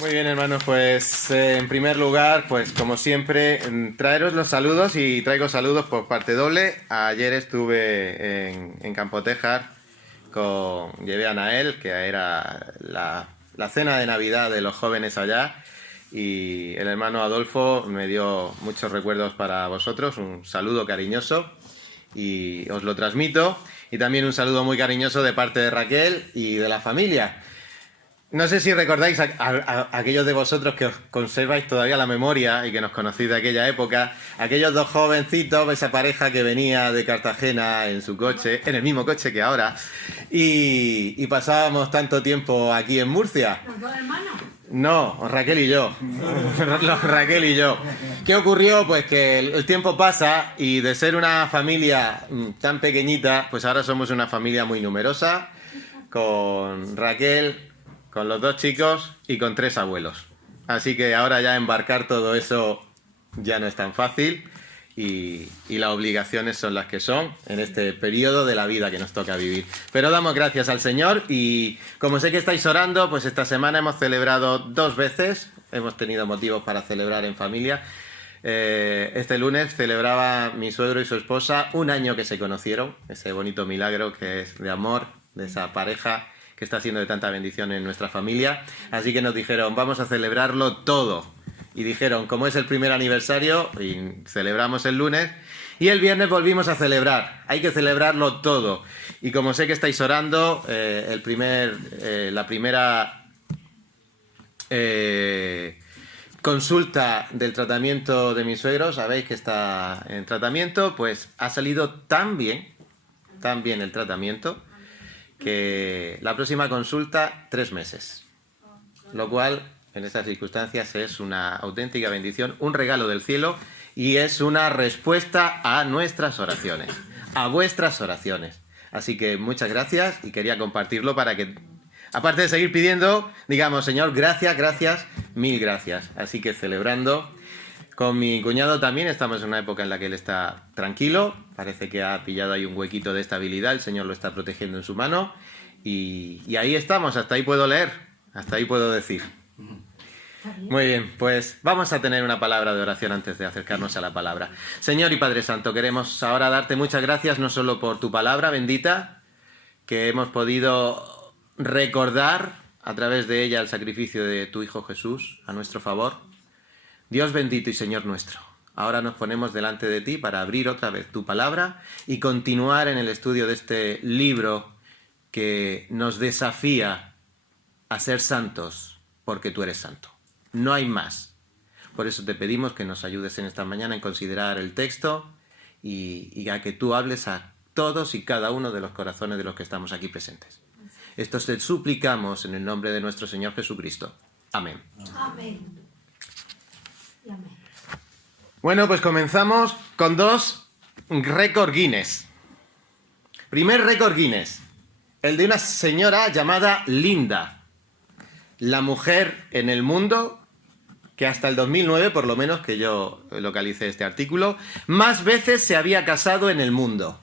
Muy bien, hermanos, pues en primer lugar, pues como siempre, traeros los saludos y traigo saludos por parte doble. Ayer estuve en Campotejar, llevé a Nael, que era la cena de Navidad de los jóvenes allá, y el hermano Adolfo me dio muchos recuerdos para vosotros, un saludo cariñoso y os lo transmito, y también un saludo muy cariñoso de parte de Raquel y de la familia. No sé si recordáis a aquellos de vosotros que os conserváis todavía la memoria y que nos conocéis de aquella época, aquellos dos jovencitos, esa pareja que venía de Cartagena en su coche, en el mismo coche que ahora, y pasábamos tanto tiempo aquí en Murcia. ¿Los dos hermanos? No, Raquel y yo. Raquel y yo. ¿Qué ocurrió? Pues que el tiempo pasa y de ser una familia tan pequeñita, pues ahora somos una familia muy numerosa, con Raquel, con los dos chicos y con 3 abuelos. Así que ahora ya embarcar todo eso ya no es tan fácil y las obligaciones son las que son en este periodo de la vida que nos toca vivir. Pero damos gracias al Señor y como sé que estáis orando, pues esta semana hemos celebrado 2 veces, hemos tenido motivos para celebrar en familia. Este lunes celebraba mi suegro y su esposa 1 año que se conocieron, ese bonito milagro que es de amor, de esa pareja que está siendo de tanta bendición en nuestra familia. Así que nos dijeron, vamos a celebrarlo todo. Y dijeron, como es el primer aniversario, y celebramos el lunes, y el viernes volvimos a celebrar. Hay que celebrarlo todo. Y como sé que estáis orando, la primera consulta del tratamiento de mi suegro, sabéis que está en tratamiento, pues ha salido tan bien el tratamiento, que la próxima consulta 3 meses, lo cual en estas circunstancias es una auténtica bendición, un regalo del cielo y es una respuesta a nuestras oraciones, a vuestras oraciones. Así que muchas gracias y quería compartirlo para que, aparte de seguir pidiendo, digamos, Señor, gracias, gracias, mil gracias. Así que celebrando. Con mi cuñado también estamos en una época en la que él está tranquilo, parece que ha pillado ahí un huequito de estabilidad, el Señor lo está protegiendo en su mano y ahí estamos, hasta ahí puedo leer, hasta ahí puedo decir. Muy bien, pues vamos a tener una palabra de oración antes de acercarnos a la palabra. Señor y Padre Santo, queremos ahora darte muchas gracias no solo por tu palabra bendita, que hemos podido recordar a través de ella el sacrificio de tu Hijo Jesús a nuestro favor. Dios bendito y Señor nuestro, ahora nos ponemos delante de ti para abrir otra vez tu palabra y continuar en el estudio de este libro que nos desafía a ser santos porque tú eres santo. No hay más. Por eso te pedimos que nos ayudes en esta mañana en considerar el texto y a que tú hables a todos y cada uno de los corazones de los que estamos aquí presentes. Esto te suplicamos en el nombre de nuestro Señor Jesucristo. Amén. Amén. Bueno, pues comenzamos con 2 récord Guinness. Primer récord Guinness, el de una señora llamada Linda, la mujer en el mundo que hasta el 2009, por lo menos que yo localicé este artículo, más veces se había casado en el mundo.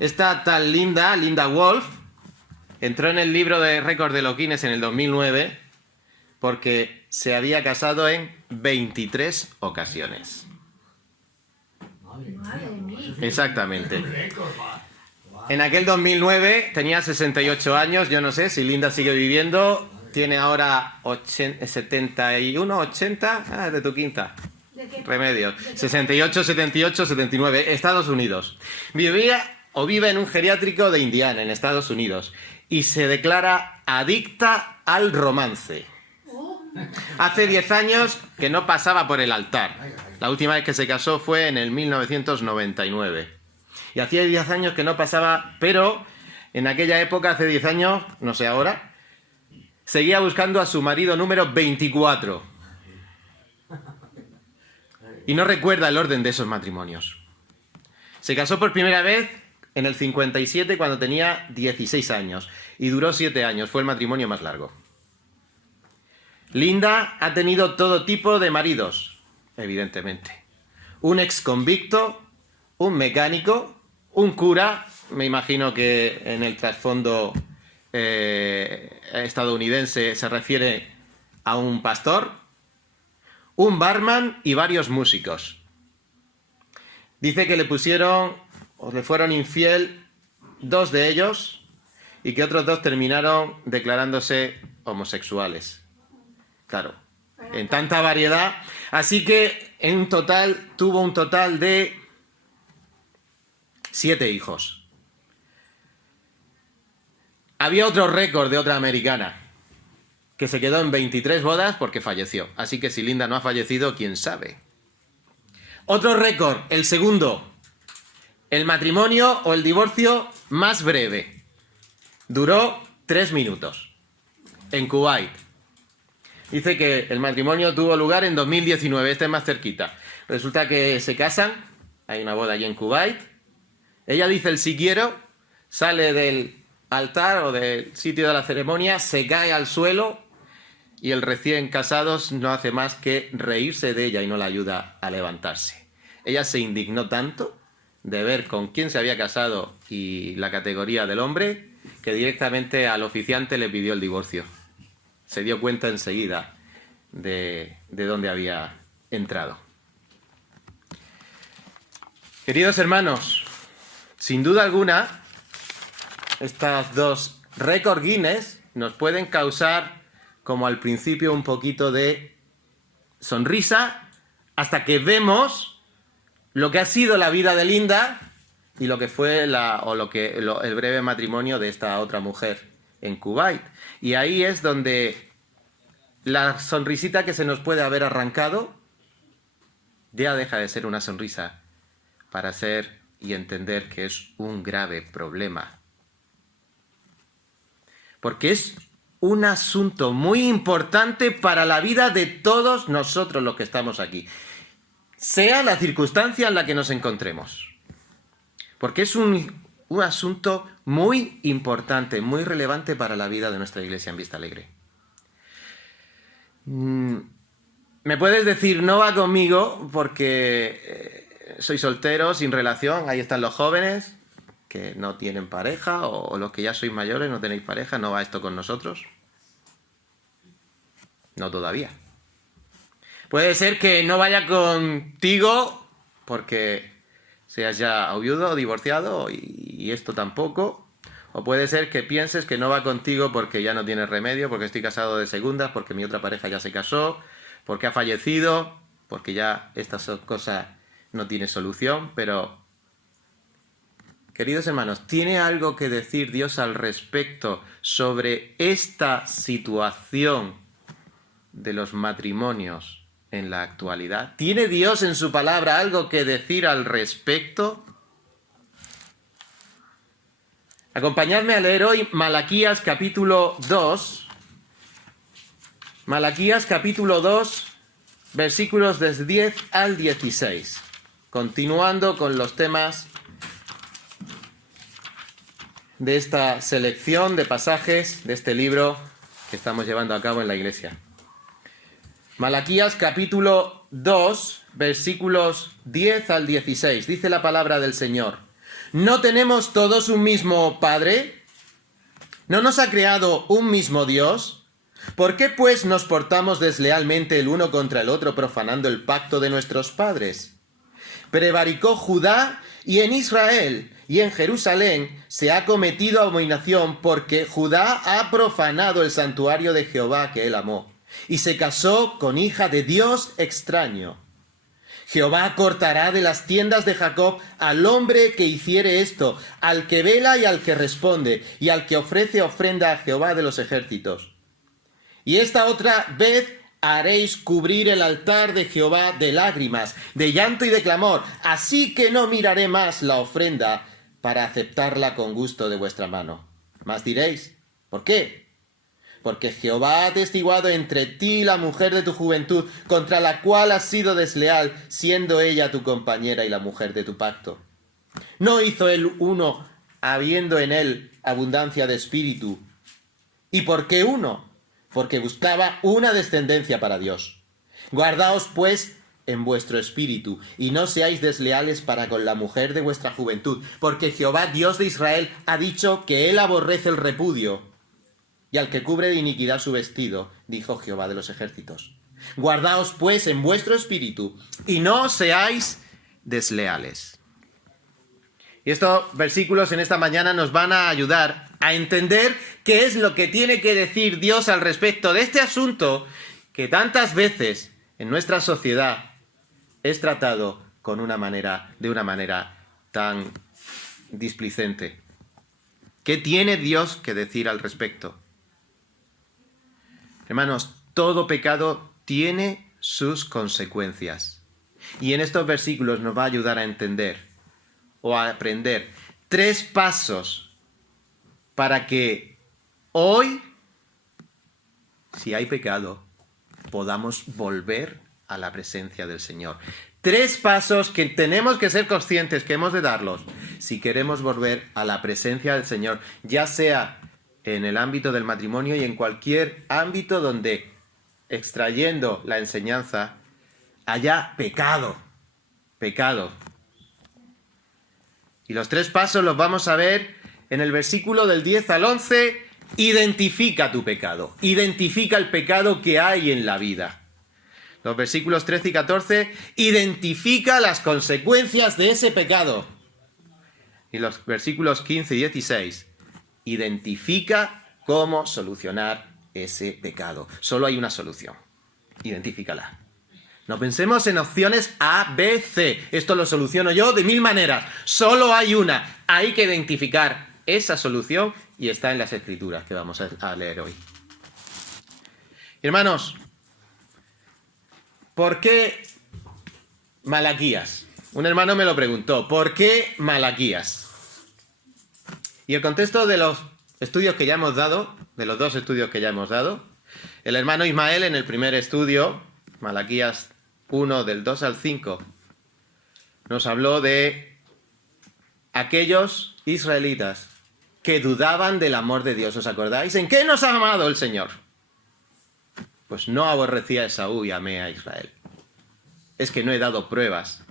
Esta tal Linda Wolf, entró en el libro de récord de los Guinness en el 2009 porque se había casado en 23 ocasiones. Madre mía. Exactamente. En aquel 2009 tenía 68 años, yo no sé si Linda sigue viviendo, tiene ahora 71, 80, de tu quinta. ¿De qué? Remedios. 68, 78, 79, Estados Unidos. Vive en un geriátrico de Indiana, en Estados Unidos, y se declara adicta al romance. Hace 10 años que no pasaba por el altar. La última vez que se casó fue en el 1999. Y hacía 10 años que no pasaba, pero en aquella época, hace 10 años, no sé ahora, seguía buscando a su marido número 24. Y no recuerda el orden de esos matrimonios. Se casó por primera vez en el 57 cuando tenía 16 años. Y duró 7 años. Fue el matrimonio más largo. Linda ha tenido todo tipo de maridos, evidentemente. Un ex convicto, un mecánico, un cura, me imagino que en el trasfondo estadounidense se refiere a un pastor, un barman y varios músicos. Dice que le pusieron o le fueron infiel 2 de ellos y que otros 2 terminaron declarándose homosexuales. Claro, en tanta variedad. Así que tuvo un total de 7 hijos. Había otro récord de otra americana que se quedó en 23 bodas porque falleció. Así que si Linda no ha fallecido, quién sabe. Otro récord, el segundo. El matrimonio o el divorcio más breve. Duró 3 minutos. En Kuwait. Dice que el matrimonio tuvo lugar en 2019. Este es más cerquita. Resulta que se casan. Hay una boda allí en Kuwait. Ella dice el sí quiero. Sale del altar o del sitio de la ceremonia. Se cae al suelo. Y el recién casado no hace más que reírse de ella y no la ayuda a levantarse. Ella se indignó tanto de ver con quién se había casado y la categoría del hombre que directamente al oficiante le pidió el divorcio. Se dio cuenta enseguida de dónde había entrado. Queridos hermanos, sin duda alguna, estas 2 récord Guinness nos pueden causar, como al principio, un poquito de sonrisa hasta que vemos lo que ha sido la vida de Linda y lo que fue el breve matrimonio de esta otra mujer en Kuwait. Y ahí es donde la sonrisita que se nos puede haber arrancado ya deja de ser una sonrisa para ser y entender que es un grave problema. Porque es un asunto muy importante para la vida de todos nosotros los que estamos aquí, sea la circunstancia en la que nos encontremos. Porque es un asunto muy importante, muy relevante para la vida de nuestra iglesia en Vista Alegre. Me puedes decir, no va conmigo porque soy soltero, sin relación, ahí están los jóvenes que no tienen pareja, o los que ya sois mayores, no tenéis pareja, ¿no va esto con nosotros? No todavía. Puede ser que no vaya contigo porque seas ya viudo o divorciado y esto tampoco. O puede ser que pienses que no va contigo porque ya no tienes remedio, porque estoy casado de segundas, porque mi otra pareja ya se casó, porque ha fallecido, porque ya esta cosa no tiene solución, pero... Queridos hermanos, ¿tiene algo que decir Dios al respecto sobre esta situación de los matrimonios en la actualidad? ¿Tiene Dios en su palabra algo que decir al respecto? Acompañadme a leer hoy Malaquías capítulo 2. Malaquías capítulo 2, versículos desde 10 al 16. Continuando con los temas de esta selección de pasajes de este libro que estamos llevando a cabo en la iglesia. Malaquías capítulo 2, versículos 10 al 16. Dice la palabra del Señor: ¿No tenemos todos un mismo Padre? ¿No nos ha creado un mismo Dios? ¿Por qué pues nos portamos deslealmente el uno contra el otro, profanando el pacto de nuestros padres? Prevaricó Judá y en Israel y en Jerusalén se ha cometido abominación porque Judá ha profanado el santuario de Jehová que él amó y se casó con hija de Dios extraño. Jehová cortará de las tiendas de Jacob al hombre que hiciere esto, al que vela y al que responde, y al que ofrece ofrenda a Jehová de los ejércitos. Y esta otra vez haréis cubrir el altar de Jehová de lágrimas, de llanto y de clamor, así que no miraré más la ofrenda para aceptarla con gusto de vuestra mano. Mas diréis, ¿por qué? Porque Jehová ha atestiguado entre ti y la mujer de tu juventud, contra la cual has sido desleal, siendo ella tu compañera y la mujer de tu pacto. ¿No hizo él uno, habiendo en él abundancia de espíritu? ¿Y por qué uno? Porque buscaba una descendencia para Dios. Guardaos, pues, en vuestro espíritu, y no seáis desleales para con la mujer de vuestra juventud, porque Jehová, Dios de Israel, ha dicho que él aborrece el repudio. y al que cubre de iniquidad su vestido, dijo Jehová de los ejércitos. Guardaos pues en vuestro espíritu, y no seáis desleales. Y estos versículos en esta mañana nos van a ayudar a entender qué es lo que tiene que decir Dios al respecto de este asunto que tantas veces en nuestra sociedad es tratado de una manera tan displicente. ¿Qué tiene Dios que decir al respecto? Hermanos, todo pecado tiene sus consecuencias. Y en estos versículos nos va a ayudar a entender o a aprender 3 pasos para que hoy, si hay pecado, podamos volver a la presencia del Señor. 3 pasos que tenemos que ser conscientes que hemos de darlos si queremos volver a la presencia del Señor, ya sea en el ámbito del matrimonio y en cualquier ámbito donde, extrayendo la enseñanza, haya pecado. Y los 3 pasos los vamos a ver en el versículo del 10 al 11. Identifica tu pecado. Identifica el pecado que hay en la vida. Los versículos 13 y 14. Identifica las consecuencias de ese pecado. Y los versículos 15 y 16. Identifica cómo solucionar ese pecado. Solo hay una solución. Identifícala. No pensemos en opciones A, B, C. Esto lo soluciono yo de 1000 maneras. Solo hay una. Hay que identificar esa solución y está en las Escrituras que vamos a leer hoy. Hermanos, ¿por qué Malaquías? Un hermano me lo preguntó. ¿Por qué Malaquías? Y el contexto de los estudios que ya hemos dado, de los 2 estudios que ya hemos dado, el hermano Ismael en el primer estudio, Malaquías 1 del 2 al 5, nos habló de aquellos israelitas que dudaban del amor de Dios. ¿Os acordáis? ¿En qué nos ha amado el Señor? Pues no aborrecía a Esaú y amé a Israel. Es que no he dado pruebas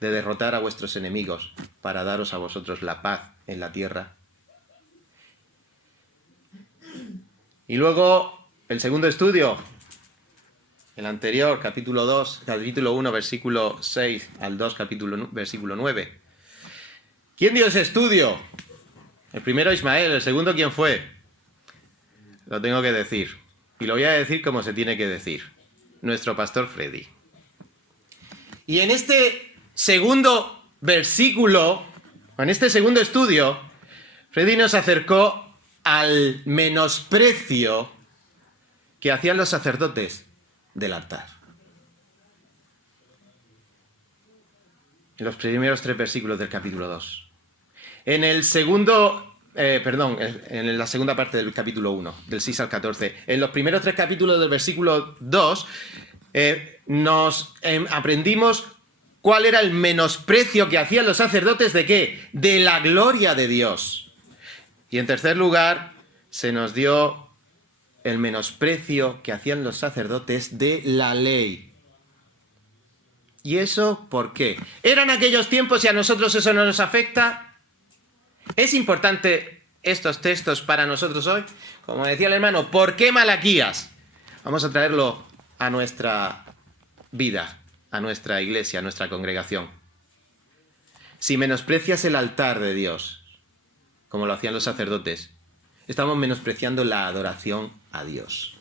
de derrotar a vuestros enemigos para daros a vosotros la paz en la tierra. Y luego el segundo estudio, el anterior, capítulo 1, versículo 6 al 2, versículo 9. ¿Quién dio ese estudio? El primero Ismael, el segundo ¿quién fue? Lo tengo que decir. Y lo voy a decir como se tiene que decir. Nuestro pastor Freddy. Y en este segundo versículo, en este segundo estudio, Freddy nos acercó al menosprecio que hacían los sacerdotes del altar. En los primeros 3 versículos del capítulo 2. En la segunda parte del capítulo 1, del 6 al 14. En los primeros 3 capítulos del versículo 2 aprendimos cuál era el menosprecio que hacían los sacerdotes ¿de qué? De la gloria de Dios. Y en tercer lugar, se nos dio el menosprecio que hacían los sacerdotes de la ley. ¿Y eso por qué? ¿Eran aquellos tiempos y a nosotros eso no nos afecta? ¿Es importante estos textos para nosotros hoy? Como decía el hermano, ¿por qué Malaquías? Vamos a traerlo a nuestra vida, a nuestra iglesia, a nuestra congregación. Si menosprecias el altar de Dios, como lo hacían los sacerdotes, estamos menospreciando la adoración a Dios.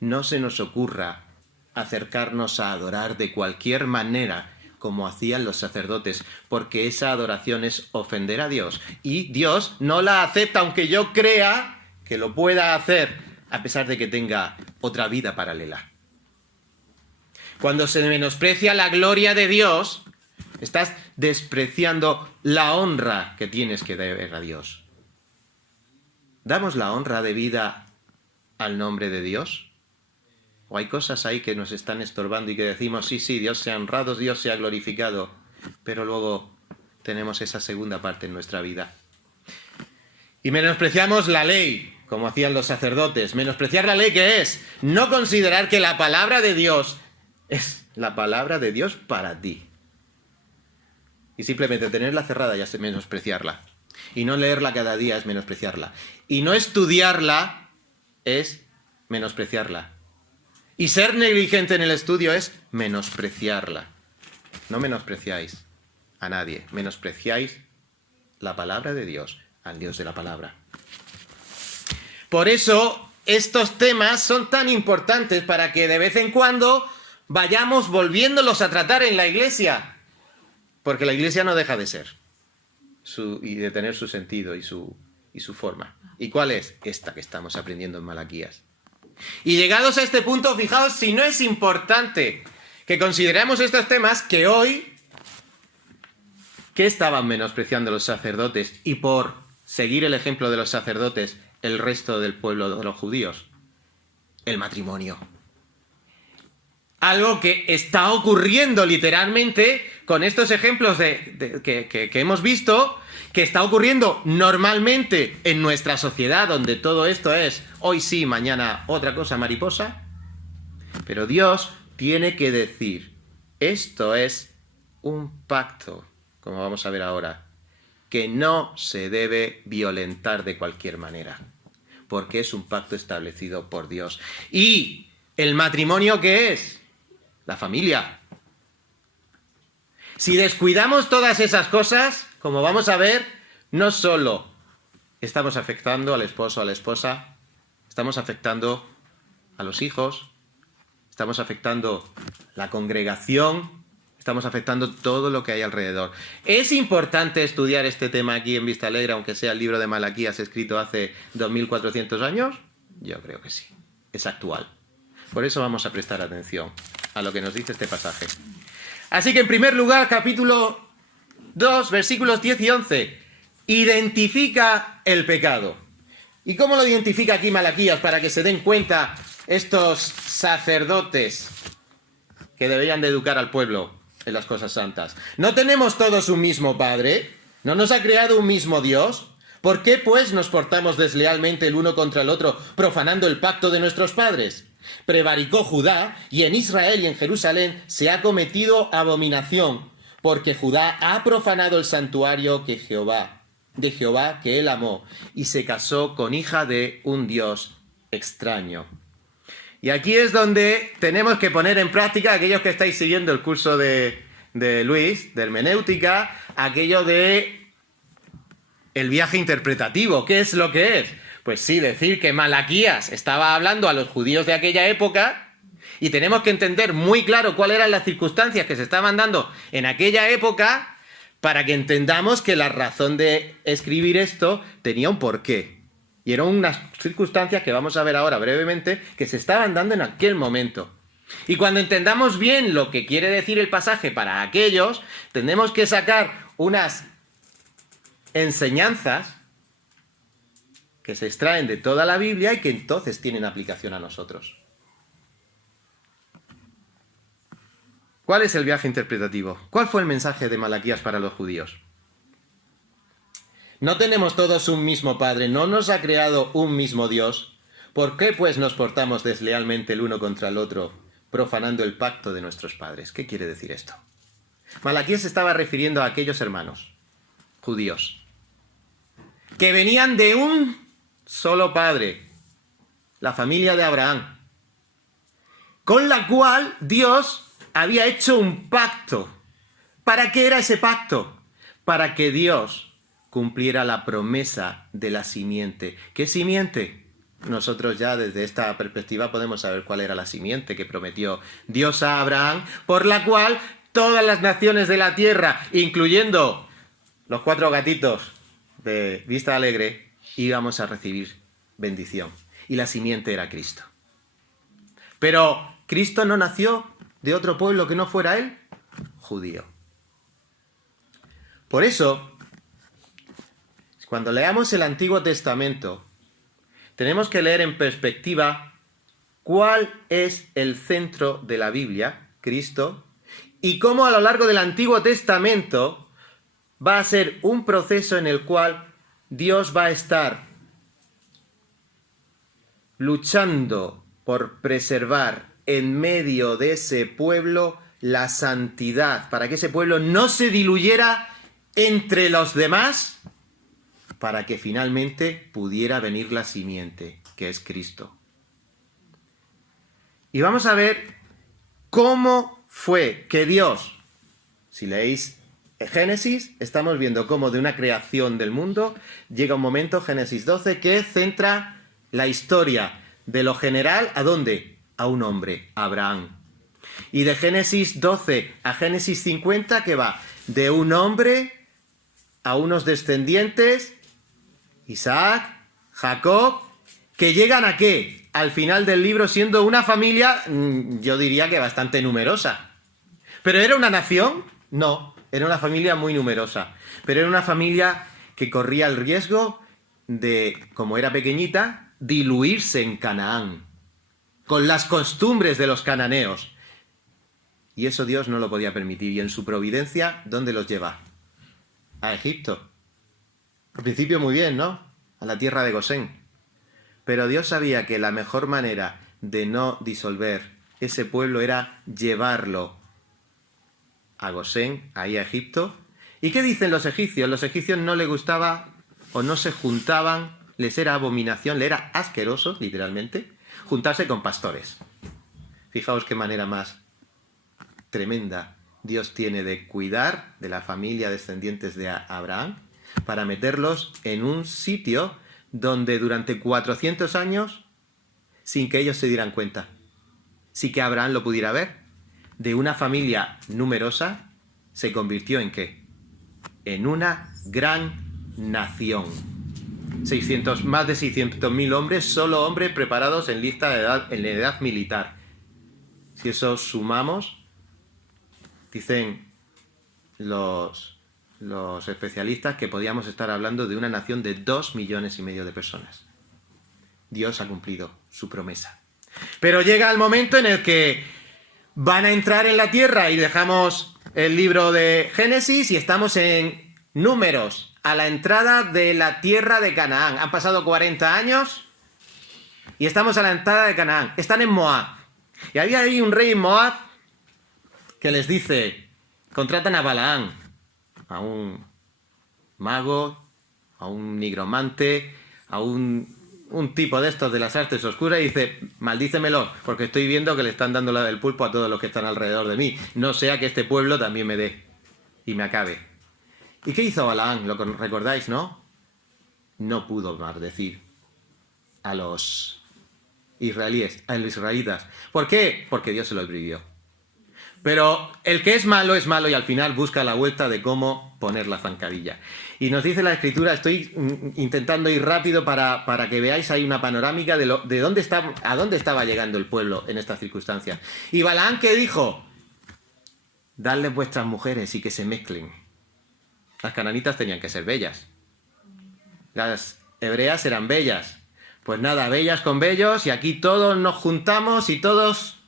No se nos ocurra acercarnos a adorar de cualquier manera como hacían los sacerdotes, porque esa adoración es ofender a Dios. Y Dios no la acepta, aunque yo crea que lo pueda hacer, a pesar de que tenga otra vida paralela. Cuando se menosprecia la gloria de Dios, estás despreciando la honra que tienes que dar a Dios. ¿Damos la honra debida al nombre de Dios? ¿O hay cosas ahí que nos están estorbando y que decimos, sí, Dios sea honrado, Dios sea glorificado, pero luego tenemos esa segunda parte en nuestra vida? Y menospreciamos la ley, como hacían los sacerdotes. Menospreciar la ley, ¿qué es? No considerar que la palabra de Dios es la palabra de Dios para ti. Y simplemente tenerla cerrada ya es menospreciarla. Y no leerla cada día es menospreciarla. Y no estudiarla es menospreciarla. Y ser negligente en el estudio es menospreciarla. No menospreciáis a nadie, menospreciáis la palabra de Dios, al Dios de la palabra. Por eso estos temas son tan importantes para que de vez en cuando vayamos volviéndolos a tratar en la iglesia. Porque la iglesia no deja de ser y de tener su sentido y su forma. ¿Y cuál es? Esta que estamos aprendiendo en Malaquías. Y llegados a este punto, fijaos si no es importante que consideremos estos temas que hoy, ¿qué estaban menospreciando los sacerdotes? Y por seguir el ejemplo de los sacerdotes, el resto del pueblo de los judíos. El matrimonio. Algo que está ocurriendo literalmente con estos ejemplos que hemos visto, que está ocurriendo normalmente en nuestra sociedad, donde todo esto es hoy sí, mañana otra cosa mariposa. Pero Dios tiene que decir, esto es un pacto, como vamos a ver ahora, que no se debe violentar de cualquier manera, porque es un pacto establecido por Dios. ¿Y el matrimonio qué es? La familia. Si descuidamos todas esas cosas, como vamos a ver, no solo estamos afectando al esposo o a la esposa, estamos afectando a los hijos, estamos afectando la congregación, estamos afectando todo lo que hay alrededor. ¿Es importante estudiar este tema aquí en Vista Alegre, aunque sea el libro de Malaquías escrito hace 2400 años? Yo creo que sí. Es actual. Por eso vamos a prestar atención a lo que nos dice este pasaje. Así que en primer lugar, capítulo 2, versículos 10 y 11, identifica el pecado. ¿Y cómo lo identifica aquí Malaquías para que se den cuenta estos sacerdotes que deberían de educar al pueblo en las cosas santas? ¿No tenemos todos un mismo Padre? ¿No nos ha creado un mismo Dios? ¿Por qué, pues, nos portamos deslealmente el uno contra el otro, profanando el pacto de nuestros padres? Prevaricó Judá, y en Israel y en Jerusalén se ha cometido abominación, porque Judá ha profanado el santuario de Jehová que él amó, y se casó con hija de un Dios extraño. Y aquí es donde tenemos que poner en práctica, aquellos que estáis siguiendo el curso de Luis, de hermenéutica, aquello de el viaje interpretativo. ¿Qué es lo que es? Pues sí, decir que Malaquías estaba hablando a los judíos de aquella época y tenemos que entender muy claro cuáles eran las circunstancias que se estaban dando en aquella época para que entendamos que la razón de escribir esto tenía un porqué. Y eran unas circunstancias que vamos a ver ahora brevemente que se estaban dando en aquel momento. Y cuando entendamos bien lo que quiere decir el pasaje para aquellos, tenemos que sacar unas enseñanzas que se extraen de toda la Biblia y que entonces tienen aplicación a nosotros. ¿Cuál es el viaje interpretativo? ¿Cuál fue el mensaje de Malaquías para los judíos? No tenemos todos un mismo Padre, no nos ha creado un mismo Dios. ¿Por qué pues nos portamos deslealmente el uno contra el otro, profanando el pacto de nuestros padres? ¿Qué quiere decir esto? Malaquías se estaba refiriendo a aquellos hermanos judíos que venían de un solo padre, la familia de Abraham, con la cual Dios había hecho un pacto. ¿Para qué era ese pacto? Para que Dios cumpliera la promesa de la simiente. ¿Qué simiente? Nosotros ya desde esta perspectiva podemos saber cuál era la simiente que prometió Dios a Abraham, por la cual todas las naciones de la tierra, incluyendo los 4 gatitos de Vista Alegre, íbamos a recibir bendición. Y la simiente era Cristo. Pero Cristo no nació de otro pueblo que no fuera él, judío. Por eso, cuando leamos el Antiguo Testamento, tenemos que leer en perspectiva cuál es el centro de la Biblia, Cristo, y cómo a lo largo del Antiguo Testamento va a ser un proceso en el cual Dios va a estar luchando por preservar en medio de ese pueblo la santidad, para que ese pueblo no se diluyera entre los demás, para que finalmente pudiera venir la simiente. que es Cristo. Y vamos a ver cómo fue que Dios, si leéis Génesis, estamos viendo cómo de una creación del mundo llega un momento, Génesis 12, que centra la historia de lo general, ¿a dónde? A un hombre, Abraham. Y de Génesis 12 a Génesis 50, ¿qué va? De un hombre a unos descendientes, Isaac, Jacob, que llegan ¿a qué? Al final del libro siendo una familia, yo diría que bastante numerosa. ¿Pero era una nación? No, era una familia muy numerosa. Pero era una familia que corría el riesgo de, como era pequeñita, diluirse en Canaán, con las costumbres de los cananeos. Y eso Dios no lo podía permitir. Y en su providencia, ¿dónde los lleva? A Egipto. Al principio muy bien, ¿no? A la tierra de Gosén. Pero Dios sabía que la mejor manera de no disolver ese pueblo era llevarlo a Gosén, ahí a Egipto. ¿Y qué dicen los egipcios? Los egipcios no les gustaba o no se juntaban, les era abominación, les era asqueroso, literalmente, juntarse con pastores. Fijaos qué manera más tremenda Dios tiene de cuidar de la familia descendientes de Abraham para meterlos en un sitio donde durante 400 años, sin que ellos se dieran cuenta, sin que Abraham lo pudiera ver, de una familia numerosa, se convirtió ¿en qué? En una gran nación. Más de 600.000 hombres, solo hombres preparados en lista de edad, en la edad militar. Si eso sumamos, dicen los especialistas que podíamos estar hablando de una nación de 2,5 millones de personas. Dios ha cumplido su promesa. Pero llega el momento en el que van a entrar en la tierra y dejamos el libro de Génesis y estamos en Números, a la entrada de la tierra de Canaán. Han pasado 40 años y estamos a la entrada de Canaán. Están en Moab. Y había ahí un rey en Moab que les dice, contratan a Balaam, a un mago, a un nigromante, a un tipo de estos de las artes oscuras, y dice, maldícemelo, porque estoy viendo que le están dando la del pulpo a todos los que están alrededor de mí. No sea que este pueblo también me dé y me acabe. ¿Y qué hizo Balaam? Lo recordáis, ¿no? No pudo maldecir a los israelíes, a los israelitas. ¿Por qué? Porque Dios se lo prohibió. Pero el que es malo y al final busca la vuelta de cómo poner la zancadilla. Y nos dice la Escritura, estoy intentando ir rápido para que veáis ahí una panorámica de a dónde estaba llegando el pueblo en estas circunstancias. Y Balaam, ¿qué dijo? Dadles vuestras mujeres y que se mezclen. Las cananitas tenían que ser bellas. Las hebreas eran bellas. Pues nada, bellas con bellos, y aquí todos nos juntamos y todos...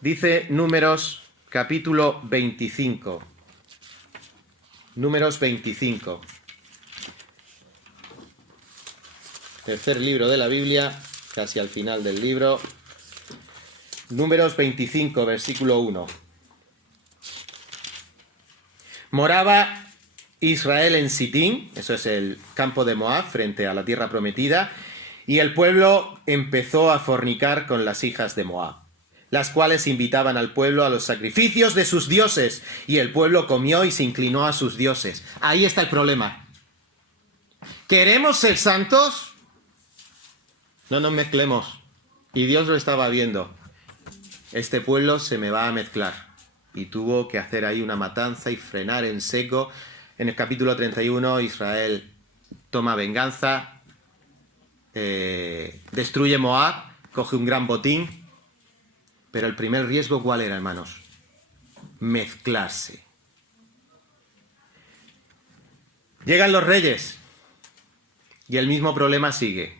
Dice Números, capítulo 25. Números 25. Tercer libro de la Biblia, casi al final del libro. Números 25, versículo 1. Moraba Israel en Sitín, eso es el campo de Moab, frente a la tierra prometida, y el pueblo empezó a fornicar con las hijas de Moab, las cuales invitaban al pueblo a los sacrificios de sus dioses, y el pueblo comió y se inclinó a sus dioses. Ahí está el problema. ¿Queremos ser santos? No nos mezclemos. Y Dios lo estaba viendo. Este pueblo se me va a mezclar. Y tuvo que hacer ahí una matanza y frenar en seco. En el capítulo 31, Israel toma venganza, destruye Moab, coge un gran botín. Pero el primer riesgo, ¿cuál era, hermanos? Mezclarse. Llegan los reyes y el mismo problema sigue.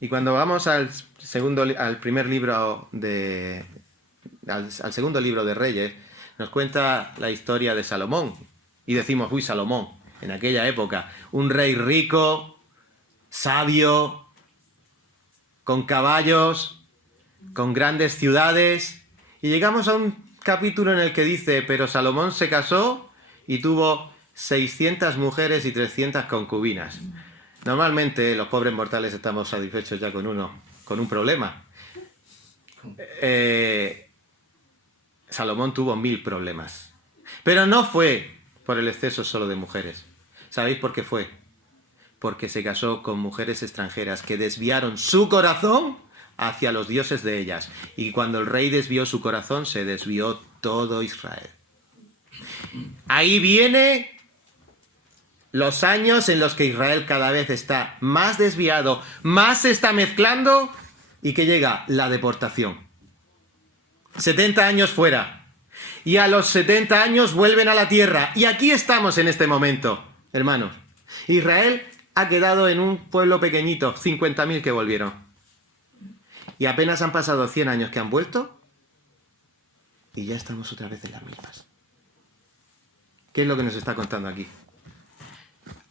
Y cuando vamos al segundo libro de Reyes, nos cuenta la historia de Salomón. Y decimos, uy, Salomón, en aquella época, un rey rico, sabio, con caballos, con grandes ciudades, y llegamos a un capítulo en el que dice, pero Salomón se casó y tuvo 600 mujeres y 300 concubinas. Normalmente los pobres mortales estamos satisfechos ya con un problema. Salomón tuvo 1000 problemas. Pero no fue por el exceso solo de mujeres. ¿Sabéis por qué fue? Porque se casó con mujeres extranjeras que desviaron su corazón hacia los dioses de ellas. Y cuando el rey desvió su corazón, se desvió todo Israel. Ahí viene los años en los que Israel cada vez está más desviado, más se está mezclando, y que llega la deportación. 70 años fuera. Y a los 70 años vuelven a la tierra. Y aquí estamos en este momento, hermanos. Israel ha quedado en un pueblo pequeñito, 50.000 que volvieron. Y apenas han pasado 100 años que han vuelto, y ya estamos otra vez en las mismas. ¿Qué es lo que nos está contando aquí?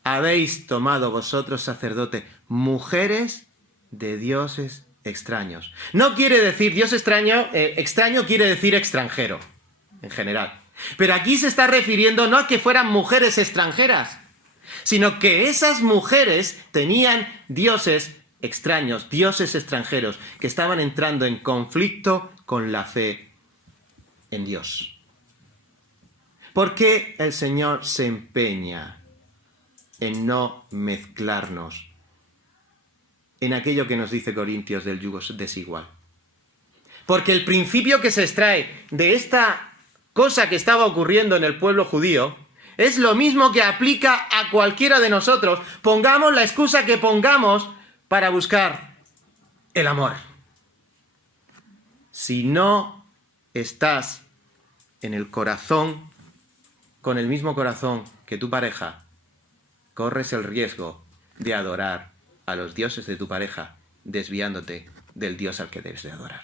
Habéis tomado vosotros, sacerdote, mujeres de dioses extraños. No quiere decir Dios extraño, extraño quiere decir extranjero, en general. Pero aquí se está refiriendo no a que fueran mujeres extranjeras, sino que esas mujeres tenían dioses extraños, dioses extranjeros, que estaban entrando en conflicto con la fe en Dios. ¿Por qué el Señor se empeña en no mezclarnos en aquello que nos dice Corintios del yugo desigual? Porque el principio que se extrae de esta cosa que estaba ocurriendo en el pueblo judío es lo mismo que aplica a cualquiera de nosotros. Pongamos la excusa que pongamos para buscar el amor. Si no estás en el corazón, con el mismo corazón que tu pareja, corres el riesgo de adorar a los dioses de tu pareja, desviándote del Dios al que debes de adorar.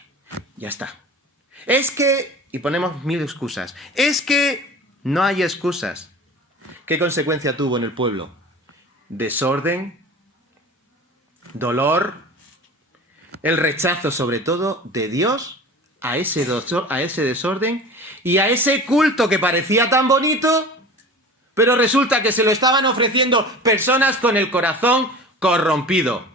Ya está. Es que, y ponemos 1000 excusas, es que no hay excusas. ¿Qué consecuencia tuvo en el pueblo? Desorden, dolor, el rechazo sobre todo de Dios a ese desorden y a ese culto que parecía tan bonito, pero resulta que se lo estaban ofreciendo personas con el corazón corrompido.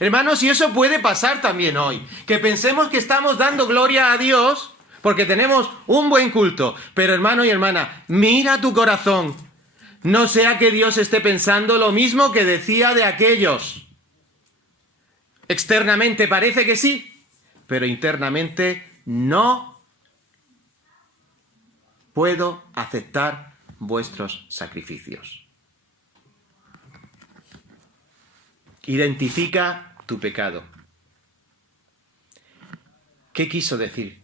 Hermanos, y eso puede pasar también hoy, que pensemos que estamos dando gloria a Dios porque tenemos un buen culto, pero hermano y hermana, mira tu corazón, no sea que Dios esté pensando lo mismo que decía de aquellos. Externamente parece que sí, pero internamente no puedo aceptar vuestros sacrificios. Identifica tu pecado. ¿Qué quiso decir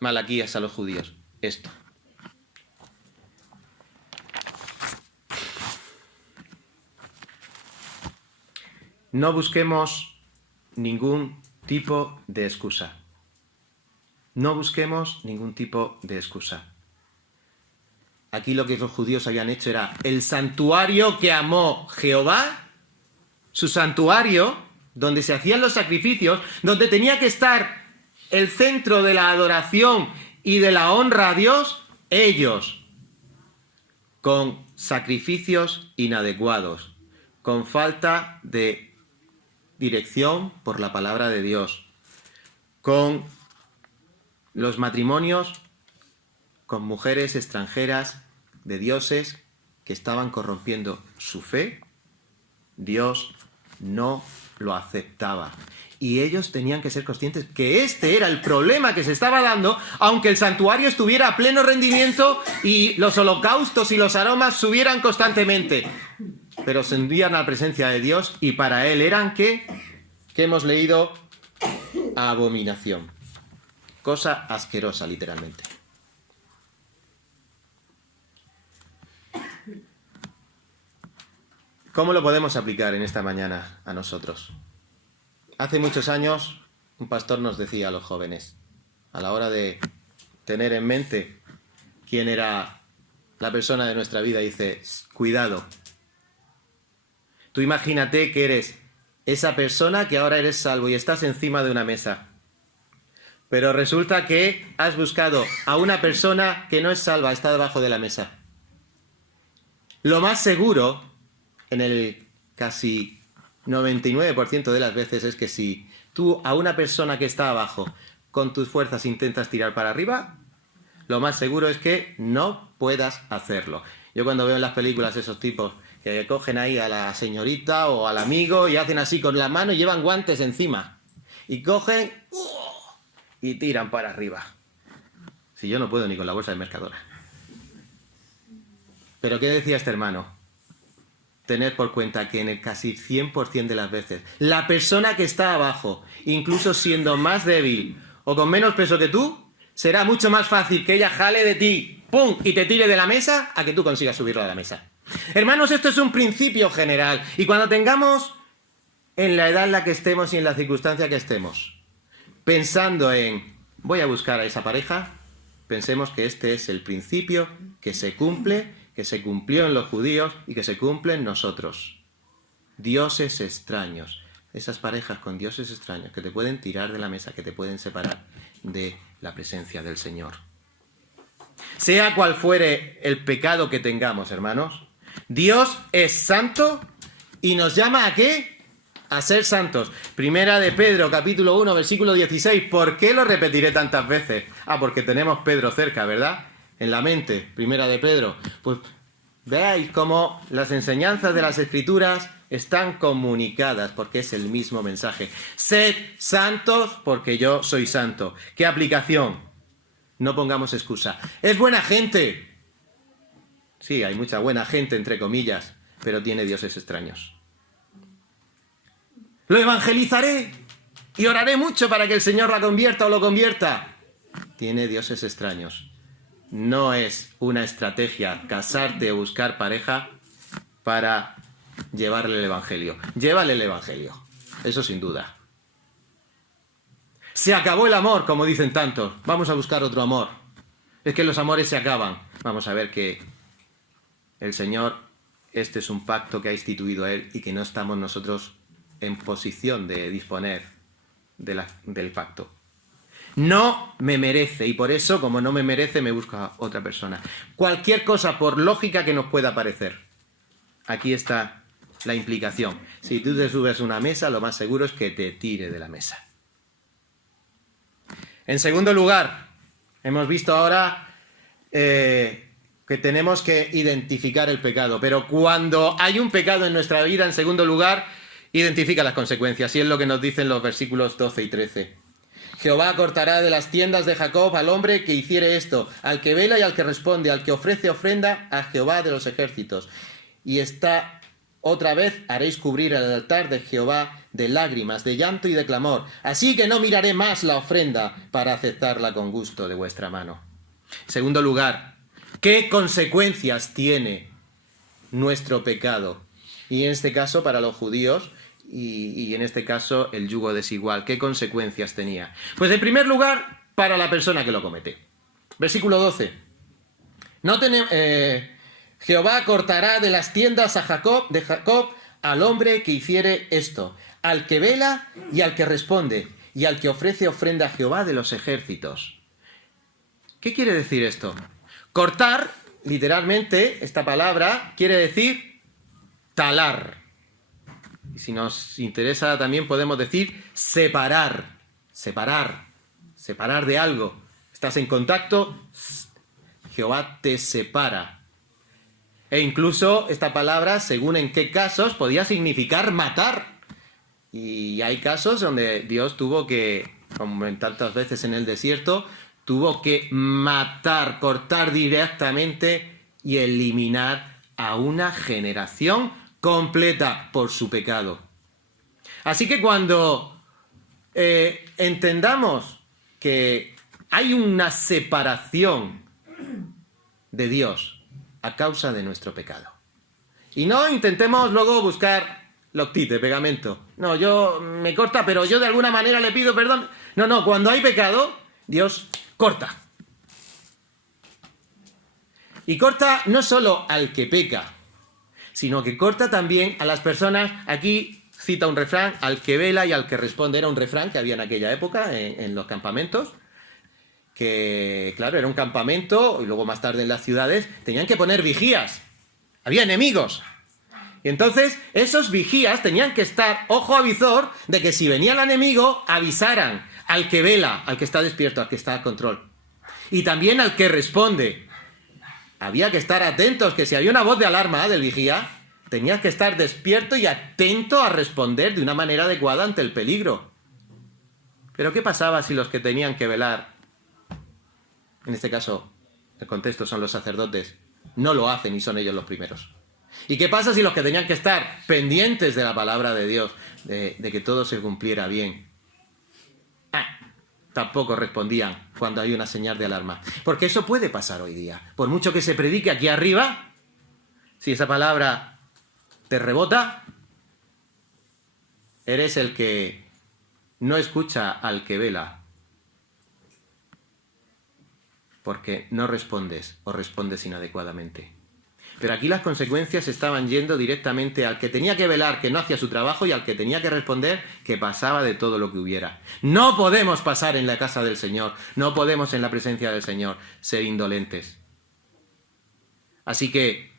Malaquías a los judíos? Esto. No busquemos ningún tipo de excusa. No busquemos ningún tipo de excusa. Aquí lo que los judíos habían hecho era el santuario que amó Jehová, su santuario, donde se hacían los sacrificios, donde tenía que estar el centro de la adoración y de la honra a Dios, ellos, con sacrificios inadecuados, con falta de dirección por la palabra de Dios, con los matrimonios con mujeres extranjeras de dioses que estaban corrompiendo su fe, Dios no lo aceptaba. Y ellos tenían que ser conscientes que este era el problema que se estaba dando, aunque el santuario estuviera a pleno rendimiento y los holocaustos y los aromas subieran constantemente. Pero se envían a la presencia de Dios y para él eran ¿qué? Que hemos leído abominación. Cosa asquerosa, literalmente. ¿Cómo lo podemos aplicar en esta mañana a nosotros? Hace muchos años un pastor nos decía a los jóvenes, a la hora de tener en mente quién era la persona de nuestra vida, dice, cuidado. Tú imagínate que eres esa persona que ahora eres salvo y estás encima de una mesa. Pero resulta que has buscado a una persona que no es salva, está debajo de la mesa. Lo más seguro, en el casi 99% de las veces, es que si tú a una persona que está abajo con tus fuerzas intentas tirar para arriba, lo más seguro es que no puedas hacerlo. Yo cuando veo en las películas esos tipos que cogen ahí a la señorita o al amigo y hacen así con la mano y llevan guantes encima. Y cogen y tiran para arriba. Si yo no puedo ni con la bolsa de Mercadona. Pero ¿qué decía este hermano? Tened por cuenta que en el casi 100% de las veces, la persona que está abajo, incluso siendo más débil o con menos peso que tú, será mucho más fácil que ella jale de ti, ¡pum!, y te tire de la mesa a que tú consigas subirlo a la mesa. Hermanos, esto es un principio general. Y cuando tengamos, en la edad en la que estemos y en la circunstancia que estemos, pensando en, voy a buscar a esa pareja, pensemos que este es el principio que se cumple, que se cumplió en los judíos y que se cumple en nosotros. Dioses extraños. Esas parejas con dioses extraños que te pueden tirar de la mesa, que te pueden separar de la presencia del Señor. Sea cual fuere el pecado que tengamos, hermanos, Dios es santo y nos llama ¿a qué? A ser santos. Primera de Pedro, capítulo 1, versículo 16. ¿Por qué lo repetiré tantas veces? Porque tenemos Pedro cerca, ¿verdad? En la mente, Primera de Pedro. Pues veáis cómo las enseñanzas de las Escrituras están comunicadas, porque es el mismo mensaje. Sed santos porque yo soy santo. ¿Qué aplicación? No pongamos excusa. Es buena gente. Sí, hay mucha buena gente, entre comillas, pero tiene dioses extraños. Lo evangelizaré y oraré mucho para que el Señor la convierta o lo convierta. Tiene dioses extraños. No es una estrategia casarte o buscar pareja para llevarle el evangelio. Llévale el evangelio, eso sin duda. Se acabó el amor, como dicen tantos. Vamos a buscar otro amor. Es que los amores se acaban. Vamos a ver que el Señor, este es un pacto que ha instituido Él y que no estamos nosotros en posición de disponer del pacto. No me merece y por eso, como no me merece, me busca otra persona. Cualquier cosa, por lógica que nos pueda parecer. Aquí está la implicación. Si tú te subes a una mesa, lo más seguro es que te tire de la mesa. En segundo lugar, hemos visto ahora que tenemos que identificar el pecado. Pero cuando hay un pecado en nuestra vida, en segundo lugar, identifica las consecuencias. Y es lo que nos dicen los versículos 12 y 13. Jehová cortará de las tiendas de Jacob al hombre que hiciere esto, al que vela y al que responde, al que ofrece ofrenda a Jehová de los ejércitos. Y esta otra vez haréis cubrir el altar de Jehová de lágrimas, de llanto y de clamor. Así que no miraré más la ofrenda para aceptarla con gusto de vuestra mano. En segundo lugar, ¿qué consecuencias tiene nuestro pecado? Y en este caso para los judíos, y en este caso el yugo desigual. ¿Qué consecuencias tenía? Pues en primer lugar, para la persona que lo comete. Versículo 12. Jehová cortará de las tiendas de Jacob al hombre que hiciere esto, al que vela y al que responde, y al que ofrece ofrenda a Jehová de los ejércitos. ¿Qué quiere decir esto? Cortar, literalmente, esta palabra quiere decir talar. Y si nos interesa también podemos decir separar de algo. Estás en contacto, Jehová te separa. E incluso esta palabra, según en qué casos, podía significar matar. Y hay casos donde Dios tuvo que, como en tantas veces en el desierto, tuvo que matar, cortar directamente y eliminar a una generación completa por su pecado. Así que cuando entendamos que hay una separación de Dios a causa de nuestro pecado, y no intentemos luego buscar loctite, pegamento. No, yo me corta, pero yo de alguna manera le pido perdón. No, cuando hay pecado, Dios corta. Y corta no solo al que peca, sino que corta también a las personas. Aquí cita un refrán, al que vela y al que responde. Era un refrán que había en aquella época en los campamentos, que claro, era un campamento, y luego más tarde en las ciudades tenían que poner vigías. Había enemigos. Y entonces esos vigías tenían que estar ojo a visor de que si venía el enemigo, avisaran al que vela, al que está despierto, al que está a control. Y también al que responde. Había que estar atentos, que si había una voz de alarma del vigía, tenías que estar despierto y atento a responder de una manera adecuada ante el peligro. Pero ¿qué pasaba si los que tenían que velar, en este caso el contexto son los sacerdotes, no lo hacen y son ellos los primeros? ¿Y qué pasa si los que tenían que estar pendientes de la palabra de Dios, de que todo se cumpliera bien, tampoco respondían cuando hay una señal de alarma? Porque eso puede pasar hoy día. Por mucho que se predique aquí arriba, si esa palabra te rebota, eres el que no escucha al que vela, porque no respondes o respondes inadecuadamente. Pero aquí las consecuencias estaban yendo directamente al que tenía que velar, que no hacía su trabajo, y al que tenía que responder, que pasaba de todo lo que hubiera. No podemos pasar en la casa del Señor, no podemos en la presencia del Señor ser indolentes. Así que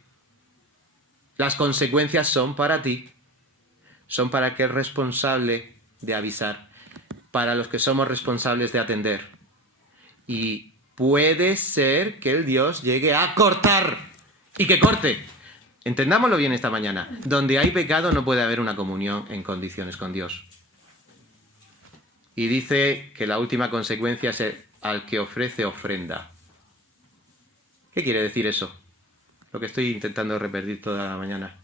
las consecuencias son para ti, son para aquel responsable de avisar, para los que somos responsables de atender. Y puede ser que el Dios llegue a cortar y que corte. Entendámoslo bien esta mañana. Donde hay pecado no puede haber una comunión en condiciones con Dios. Y dice que la última consecuencia es al que ofrece ofrenda. ¿Qué quiere decir eso? Lo que estoy intentando repetir toda la mañana.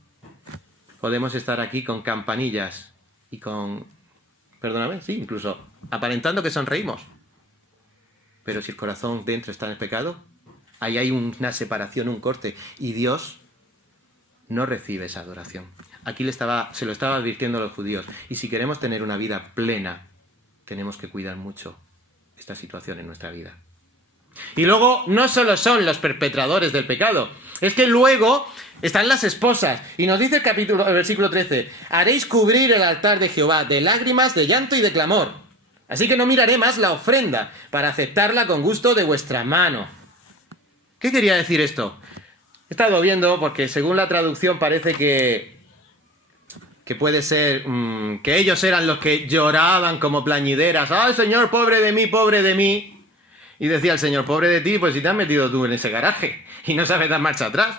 Podemos estar aquí con campanillas y con... Perdóname, sí, incluso aparentando que sonreímos. Pero si el corazón dentro está en el pecado, ahí hay una separación, un corte. Y Dios no recibe esa adoración. Aquí se lo estaba advirtiendo a los judíos. Y si queremos tener una vida plena, tenemos que cuidar mucho esta situación en nuestra vida. Y luego, no solo son los perpetradores del pecado, es que luego están las esposas. Y nos dice el versículo 13, haréis cubrir el altar de Jehová de lágrimas, de llanto y de clamor. Así que no miraré más la ofrenda para aceptarla con gusto de vuestra mano. ¿Qué quería decir esto? He estado viendo, porque según la traducción parece que puede ser que ellos eran los que lloraban como plañideras. ¡Ay, Señor, pobre de mí, pobre de mí! Y decía el Señor, pobre de ti, pues si te has metido tú en ese garaje y no sabes dar marcha atrás.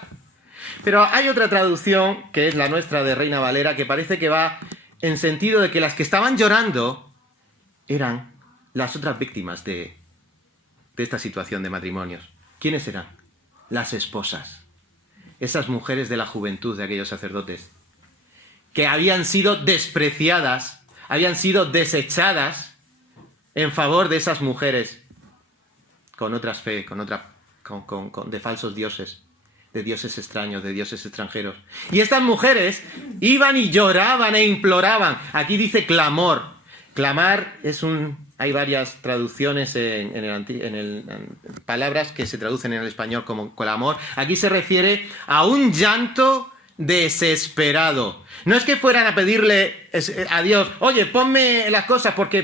Pero hay otra traducción, que es la nuestra de Reina Valera, que parece que va en sentido de que las que estaban llorando eran las otras víctimas de esta situación de matrimonios. ¿Quiénes eran? Las esposas. Esas mujeres de la juventud de aquellos sacerdotes, que habían sido despreciadas, habían sido desechadas en favor de esas mujeres con otras fe, de falsos dioses, de dioses extraños, de dioses extranjeros. Y estas mujeres iban y lloraban e imploraban. Aquí dice clamor. Clamar hay varias traducciones en palabras que se traducen en el español como clamor. Aquí se refiere a un llanto desesperado. No es que fueran a pedirle a Dios, oye, ponme las cosas porque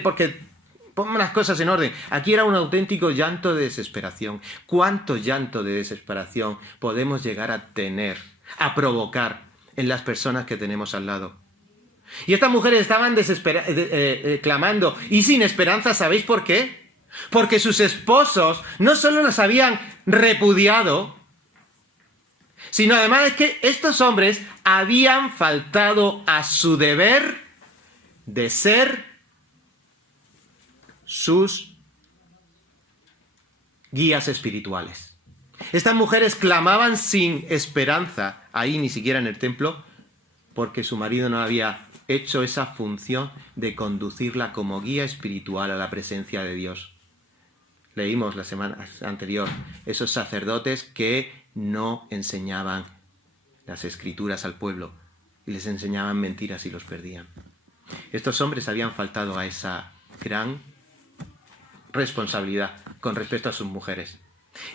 ponme las cosas en orden. Aquí era un auténtico llanto de desesperación. ¿Cuánto llanto de desesperación podemos llegar a tener, a provocar en las personas que tenemos al lado? Y estas mujeres estaban clamando y sin esperanza. ¿Sabéis por qué? Porque sus esposos no solo las habían repudiado, sino además es que estos hombres habían faltado a su deber de ser sus guías espirituales. Estas mujeres clamaban sin esperanza, ahí ni siquiera en el templo, porque su marido no había hecho esa función de conducirla como guía espiritual a la presencia de Dios. Leímos la semana anterior esos sacerdotes que no enseñaban las escrituras al pueblo y les enseñaban mentiras y los perdían. Estos hombres habían faltado a esa gran responsabilidad con respecto a sus mujeres.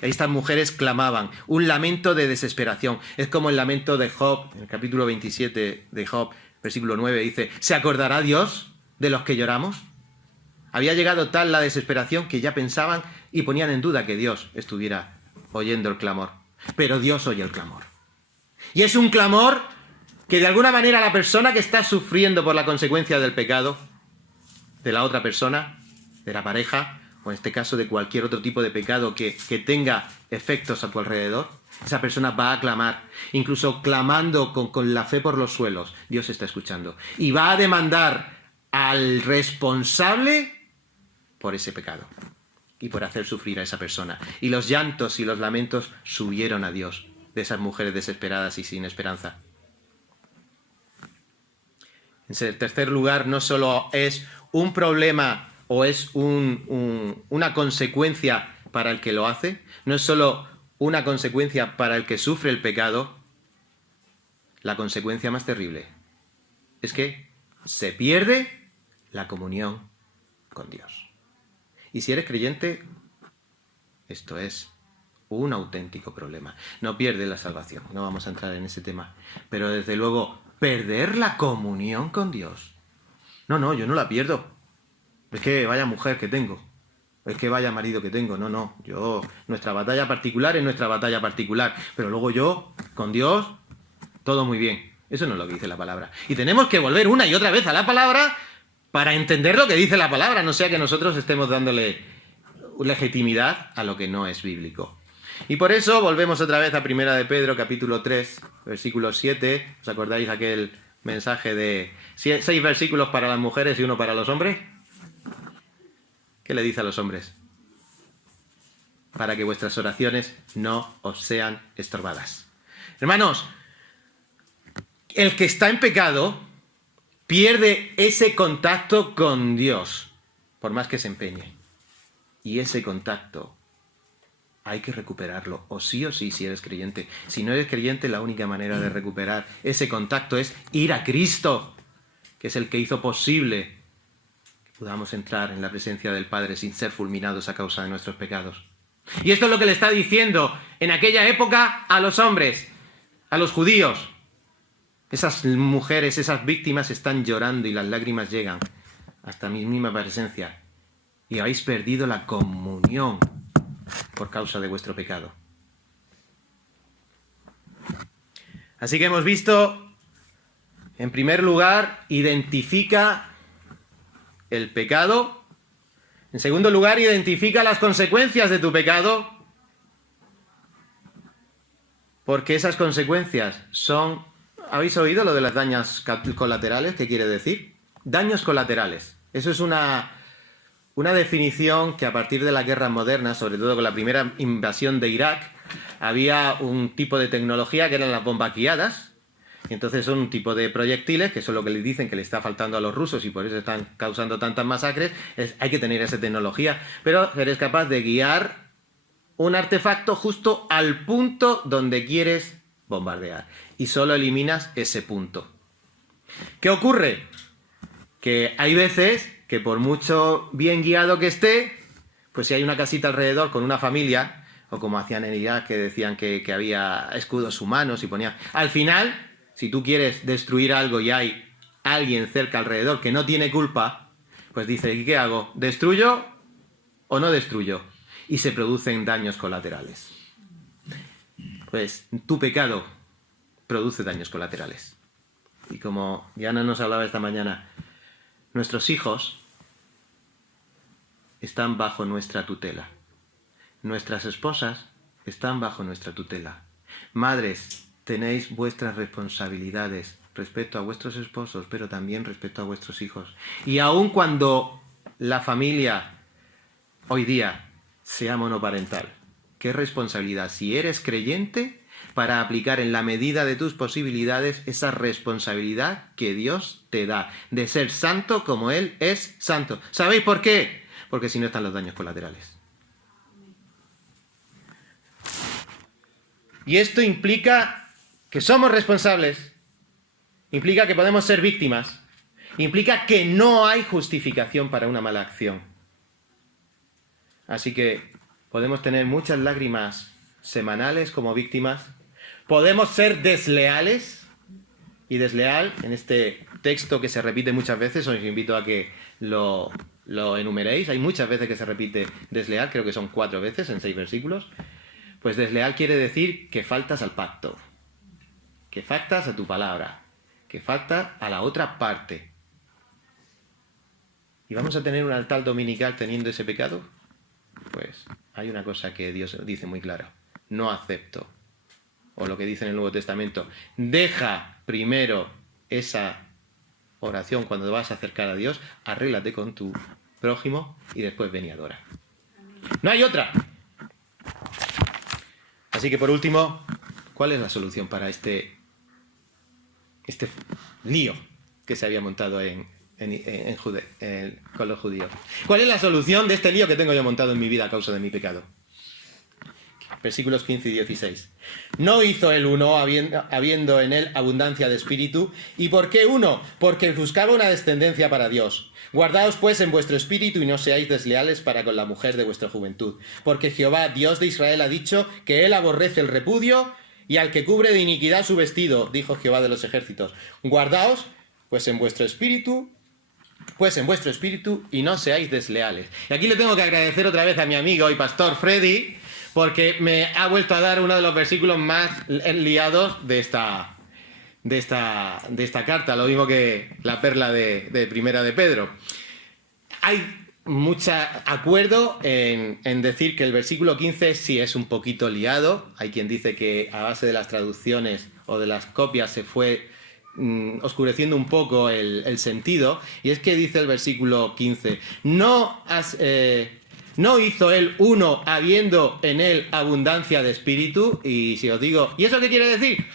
Estas mujeres clamaban un lamento de desesperación. Es como el lamento de Job, en el capítulo 27 de Job, versículo 9, dice, ¿se acordará Dios de los que lloramos? Había llegado tal la desesperación que ya pensaban y ponían en duda que Dios estuviera oyendo el clamor. Pero Dios oye el clamor. Y es un clamor que de alguna manera la persona que está sufriendo por la consecuencia del pecado, de la otra persona, de la pareja, o en este caso de cualquier otro tipo de pecado que tenga efectos a tu alrededor, esa persona va a clamar, incluso clamando con la fe por los suelos. Dios está escuchando. Y va a demandar al responsable por ese pecado y por hacer sufrir a esa persona. Y los llantos y los lamentos subieron a Dios de esas mujeres desesperadas y sin esperanza. En tercer lugar, no solo es un problema o es una consecuencia para el que lo hace, no es solo una consecuencia para el que sufre el pecado, la consecuencia más terrible es que se pierde la comunión con Dios. Y si eres creyente, esto es un auténtico problema. No pierdes la salvación, no vamos a entrar en ese tema, pero desde luego, perder la comunión con Dios. No, yo no la pierdo. Es que vaya mujer que tengo. Es que vaya marido que tengo. No. Nuestra batalla particular es nuestra batalla particular. Pero luego yo, con Dios, todo muy bien. Eso no es lo que dice la palabra. Y tenemos que volver una y otra vez a la palabra para entender lo que dice la palabra. No sea que nosotros estemos dándole legitimidad a lo que no es bíblico. Y por eso volvemos otra vez a 1 de Pedro, capítulo 3, versículo 7. ¿Os acordáis aquel mensaje de 6 versículos para las mujeres y 1 para los hombres? ¿Qué le dice a los hombres? Para que vuestras oraciones no os sean estorbadas. Hermanos, el que está en pecado pierde ese contacto con Dios, por más que se empeñe. Y ese contacto hay que recuperarlo, o sí, si eres creyente. Si no eres creyente, la única manera de recuperar ese contacto es ir a Cristo, que es el que hizo posible que podamos entrar en la presencia del Padre sin ser fulminados a causa de nuestros pecados. Y esto es lo que le está diciendo en aquella época a los hombres, a los judíos. Esas mujeres, esas víctimas están llorando y las lágrimas llegan hasta mi misma presencia. Y habéis perdido la comunión por causa de vuestro pecado. Así que hemos visto, en primer lugar, identifica el pecado. En segundo lugar, identifica las consecuencias de tu pecado. Porque esas consecuencias son... ¿Habéis oído lo de los daños colaterales? ¿Qué quiere decir? Daños colaterales. Eso es una definición que a partir de las guerras modernas, sobre todo con la primera invasión de Irak, había un tipo de tecnología que eran las bombas guiadas. Y entonces son un tipo de proyectiles, que eso es lo que les dicen que le está faltando a los rusos y por eso están causando tantas masacres. Hay que tener esa tecnología, pero eres capaz de guiar un artefacto justo al punto donde quieres bombardear. Y solo eliminas ese punto. ¿Qué ocurre? Que hay veces que por mucho bien guiado que esté, pues si hay una casita alrededor con una familia, o como hacían en Irak, que decían que había escudos humanos y ponían... Al final, si tú quieres destruir algo y hay alguien cerca alrededor que no tiene culpa, pues dice, ¿y qué hago? ¿Destruyo o no destruyo? Y se producen daños colaterales. Pues tu pecado produce daños colaterales. Y como Diana nos hablaba esta mañana, nuestros hijos están bajo nuestra tutela. Nuestras esposas están bajo nuestra tutela. Madres, tenéis vuestras responsabilidades respecto a vuestros esposos, pero también respecto a vuestros hijos. Y aun cuando la familia hoy día sea monoparental, ¿qué responsabilidad? Si eres creyente, para aplicar en la medida de tus posibilidades esa responsabilidad que Dios te da, de ser santo como Él es santo. ¿Sabéis por qué? Porque si no están los daños colaterales. Y esto implica que somos responsables, implica que podemos ser víctimas, implica que no hay justificación para una mala acción. Así que podemos tener muchas lágrimas semanales como víctimas, podemos ser desleales, y desleal, en este texto que se repite muchas veces, os invito a que lo enumeréis, hay muchas veces que se repite desleal, creo que son 4 veces en 6 versículos, pues desleal quiere decir que faltas al pacto, que faltas a tu palabra, que faltas a la otra parte. ¿Y vamos a tener un altar dominical teniendo ese pecado? Pues hay una cosa que Dios dice muy clara: no acepto. O lo que dice en el Nuevo Testamento: deja primero esa oración cuando te vas a acercar a Dios, arréglate con tu prójimo y después ven y adora. No hay otra. Así que por último, ¿cuál es la solución para este lío que se había montado con los judíos? ¿Cuál es la solución de este lío que tengo yo montado en mi vida a causa de mi pecado? Versículos 15 y 16. No hizo él uno, habiendo en él abundancia de espíritu. ¿Y por qué uno? Porque buscaba una descendencia para Dios. Guardaos pues en vuestro espíritu y no seáis desleales para con la mujer de vuestra juventud. Porque Jehová, Dios de Israel, ha dicho que él aborrece el repudio y al que cubre de iniquidad su vestido, dijo Jehová de los ejércitos. Guardaos pues en vuestro espíritu y no seáis desleales. Y aquí le tengo que agradecer otra vez a mi amigo y pastor Freddy, porque me ha vuelto a dar uno de los versículos más liados de esta carta, lo mismo que la perla de Primera de Pedro. Hay mucho acuerdo en decir que el versículo 15 sí es un poquito liado. Hay quien dice que a base de las traducciones o de las copias se fue oscureciendo un poco el sentido. Y es que dice el versículo 15: no hizo él uno habiendo en él abundancia de espíritu. Y si os digo, ¿y eso qué quiere decir?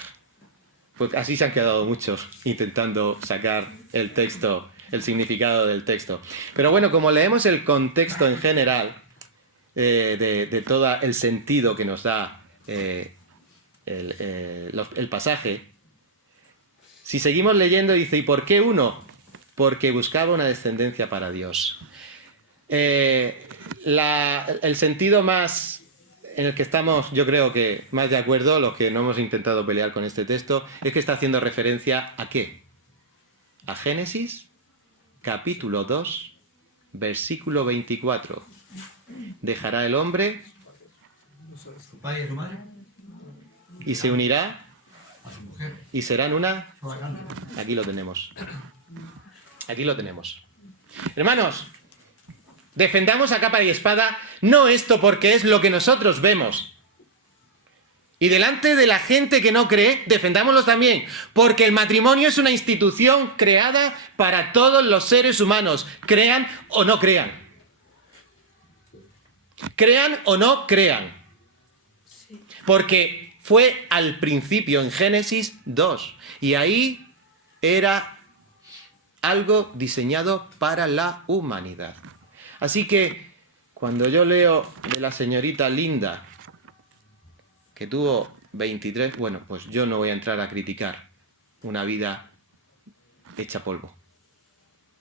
Pues así se han quedado muchos intentando sacar el texto, el significado del texto. Pero bueno, como leemos el contexto en general de todo el sentido que nos da el pasaje, si seguimos leyendo dice: ¿y por qué uno? Porque buscaba una descendencia para Dios. El sentido más en el que estamos, yo creo que más de acuerdo, los que no hemos intentado pelear con este texto, es que está haciendo referencia ¿a qué? A Génesis, capítulo 2, versículo 24. Dejará el hombre su padre y su madre y se unirá a su mujer. y serán una. Toda carne. Aquí lo tenemos. Aquí lo tenemos. Hermanos, defendamos a capa y espada no esto porque es lo que nosotros vemos. Y delante de la gente que no cree, defendámoslos también, porque el matrimonio es una institución creada para todos los seres humanos, crean o no crean. Crean o no crean. Porque fue al principio en Génesis 2 y ahí era algo diseñado para la humanidad. Así que cuando yo leo de la señorita Linda, que tuvo 23, bueno, pues yo no voy a entrar a criticar una vida hecha polvo.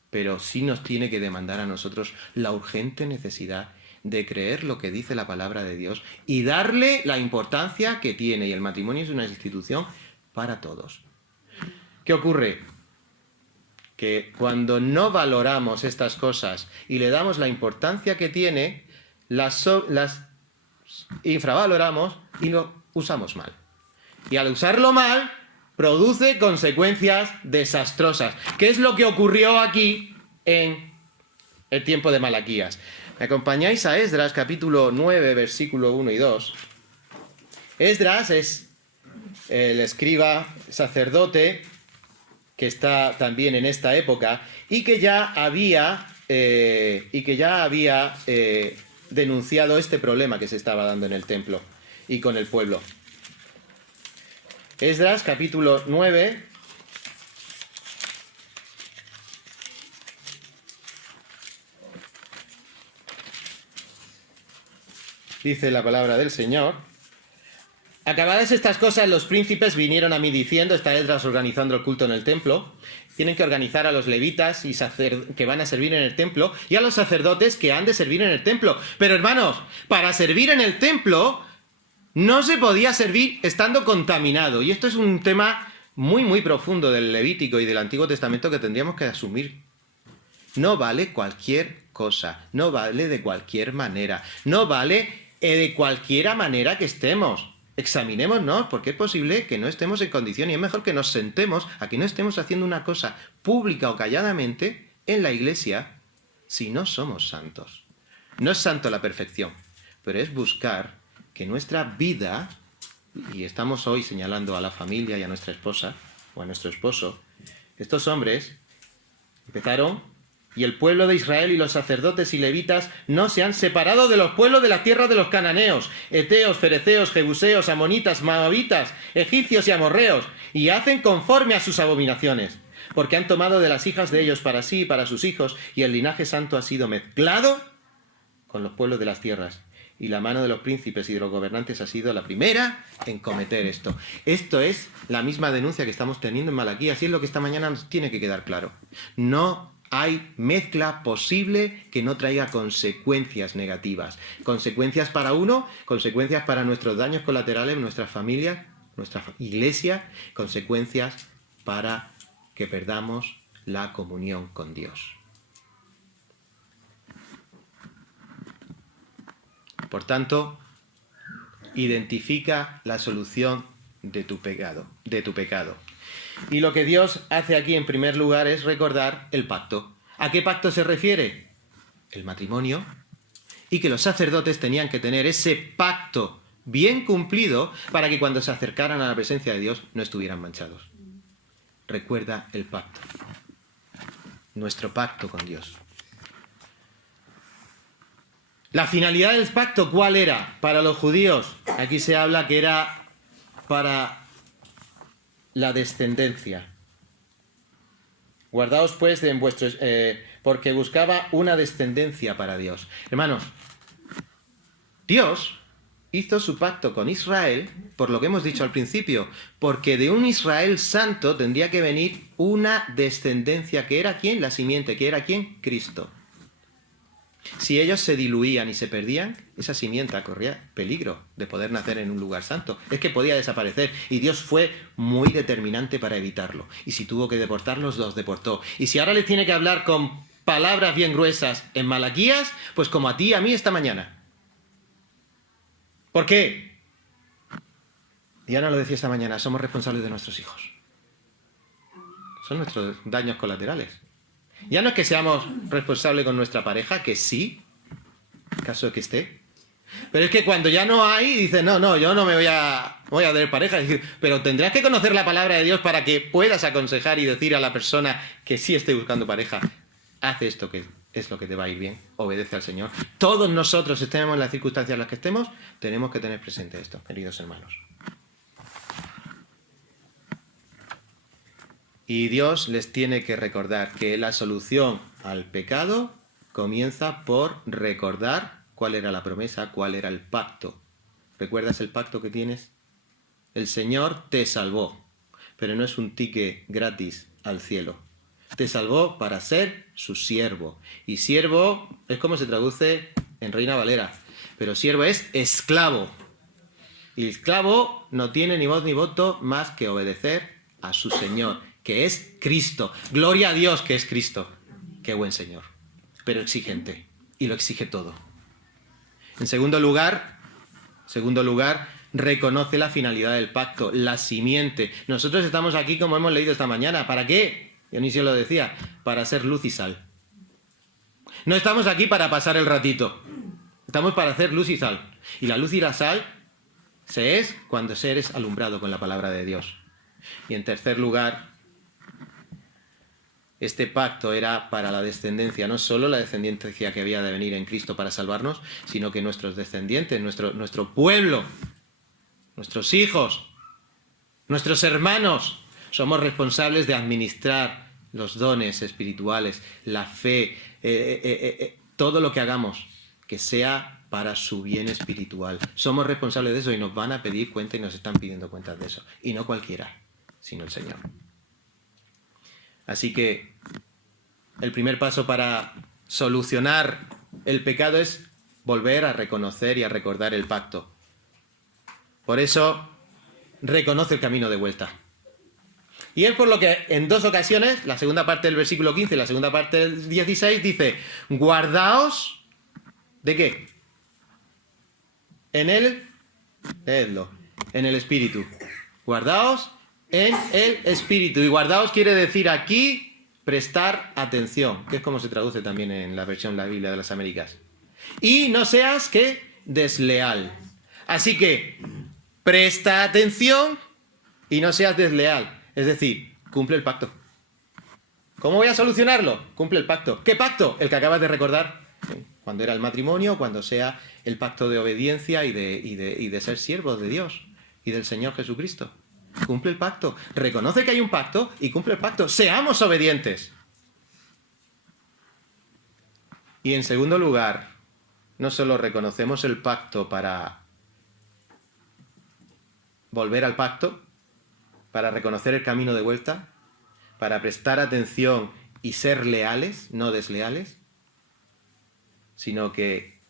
Pero sí nos tiene que demandar a nosotros la urgente necesidad de creer lo que dice la palabra de Dios y darle la importancia que tiene. Y el matrimonio es una institución para todos. ¿Qué ocurre? Que cuando no valoramos estas cosas y le damos la importancia que tiene, las infravaloramos y lo usamos mal. Y al usarlo mal, produce consecuencias desastrosas. ¿Qué es lo que ocurrió aquí en el tiempo de Malaquías? ¿Me acompañáis a Esdras, capítulo 9, versículo 1 y 2? Esdras es el escriba sacerdote que está también en esta época y que ya había denunciado este problema que se estaba dando en el templo y con el pueblo. Esdras, capítulo 9, dice la palabra del Señor: acabadas estas cosas, los príncipes vinieron a mí diciendo, está Esdras organizando el culto en el templo, tienen que organizar a los levitas y que van a servir en el templo y a los sacerdotes que han de servir en el templo. Pero hermanos, para servir en el templo no se podía servir estando contaminado. Y esto es un tema muy, muy profundo del Levítico y del Antiguo Testamento que tendríamos que asumir. No vale cualquier cosa, no vale de cualquier manera, no vale de cualquiera manera que estemos. examinémonos, porque es posible que no estemos en condición y es mejor que nos sentemos a que no estemos haciendo una cosa pública o calladamente en la iglesia si no somos santos. No es santo la perfección, pero es buscar que nuestra vida, y estamos hoy señalando a la familia y a nuestra esposa o a nuestro esposo, estos hombres empezaron, y el pueblo de Israel y los sacerdotes y levitas no se han separado de los pueblos de la tierra de los cananeos, heteos, fereceos, jebuseos, amonitas, moabitas, egipcios y amorreos, y hacen conforme a sus abominaciones, porque han tomado de las hijas de ellos para sí y para sus hijos, y el linaje santo ha sido mezclado con los pueblos de las tierras, y la mano de los príncipes y de los gobernantes ha sido la primera en cometer esto. Esto es la misma denuncia que estamos teniendo en Malaquías, y es lo que esta mañana nos tiene que quedar claro. No hay mezcla posible que no traiga consecuencias negativas. Consecuencias para uno, consecuencias para nuestros daños colaterales, nuestras familias, nuestra iglesia, consecuencias para que perdamos la comunión con Dios. Por tanto, identifica la solución de tu pecado. Y lo que Dios hace aquí en primer lugar es recordar el pacto. ¿A qué pacto se refiere? El matrimonio. Y que los sacerdotes tenían que tener ese pacto bien cumplido para que cuando se acercaran a la presencia de Dios no estuvieran manchados. Recuerda el pacto. Nuestro pacto con Dios. La finalidad del pacto, ¿cuál era? Para los judíos, aquí se habla que era para la descendencia. Guardaos pues en vuestros, porque buscaba una descendencia para Dios. Hermanos, Dios hizo su pacto con Israel, por lo que hemos dicho al principio, porque de un Israel santo tendría que venir una descendencia, que era ¿quién? La simiente, que era ¿quién? Cristo. Si ellos se diluían y se perdían, esa simiente corría peligro de poder nacer en un lugar santo. Es que podía desaparecer. Y Dios fue muy determinante para evitarlo. Y si tuvo que deportarlos, los deportó. Y si ahora les tiene que hablar con palabras bien gruesas en Malaquías, pues como a ti y a mí esta mañana. ¿Por qué? Diana lo decía esta mañana, somos responsables de nuestros hijos. Son nuestros daños colaterales. Ya no es que seamos responsables con nuestra pareja, que sí, en caso de que esté. Pero es que cuando ya no hay, dice, no, yo no me voy a tener pareja. Pero tendrás que conocer la palabra de Dios para que puedas aconsejar y decir a la persona que sí esté buscando pareja, haz esto que es lo que te va a ir bien, obedece al Señor. Todos nosotros, estemos en las circunstancias en las que estemos, tenemos que tener presente esto, queridos hermanos. Y Dios les tiene que recordar que la solución al pecado comienza por recordar cuál era la promesa, cuál era el pacto. ¿Recuerdas el pacto que tienes? El Señor te salvó, pero no es un ticket gratis al cielo. Te salvó para ser su siervo. Y siervo es como se traduce en Reina Valera, pero siervo es esclavo. Y esclavo no tiene ni voz ni voto más que obedecer a su Señor, que es Cristo. Gloria a Dios que es Cristo. Qué buen Señor. Pero exigente. Y lo exige todo. En segundo lugar, reconoce la finalidad del pacto, la simiente. Nosotros estamos aquí, como hemos leído esta mañana. ¿Para qué? Dionisio lo decía. Para ser luz y sal. No estamos aquí para pasar el ratito. Estamos para hacer luz y sal. Y la luz y la sal se es cuando se eres alumbrado con la palabra de Dios. Y en tercer lugar, este pacto era para la descendencia, no solo la descendencia que había de venir en Cristo para salvarnos, sino que nuestros descendientes, nuestro pueblo, nuestros hijos, nuestros hermanos, somos responsables de administrar los dones espirituales, la fe, todo lo que hagamos, que sea para su bien espiritual. Somos responsables de eso y nos van a pedir cuenta y nos están pidiendo cuentas de eso. Y no cualquiera, sino el Señor. Así que el primer paso para solucionar el pecado es volver a reconocer y a recordar el pacto. Por eso, reconoce el camino de vuelta. Y es por lo que en dos ocasiones, la segunda parte del versículo 15 y la segunda parte del 16, dice, guardaos, ¿de qué? En él, leedlo, en el Espíritu. Guardaos en el Espíritu. Y guardaos quiere decir aquí prestar atención, que es como se traduce también en la versión de la Biblia de las Américas. Y no seas, ¿qué? Desleal. Así que presta atención y no seas desleal. Es decir, cumple el pacto. ¿Cómo voy a solucionarlo? Cumple el pacto. ¿Qué pacto? El que acabas de recordar. Cuando era el matrimonio, cuando sea el pacto de obediencia y de ser siervos de Dios y del Señor Jesucristo. Cumple el pacto. Reconoce que hay un pacto y cumple el pacto. Seamos obedientes. Y en segundo lugar, no solo reconocemos el pacto para volver al pacto, para reconocer el camino de vuelta, para prestar atención y ser leales, no desleales, sino que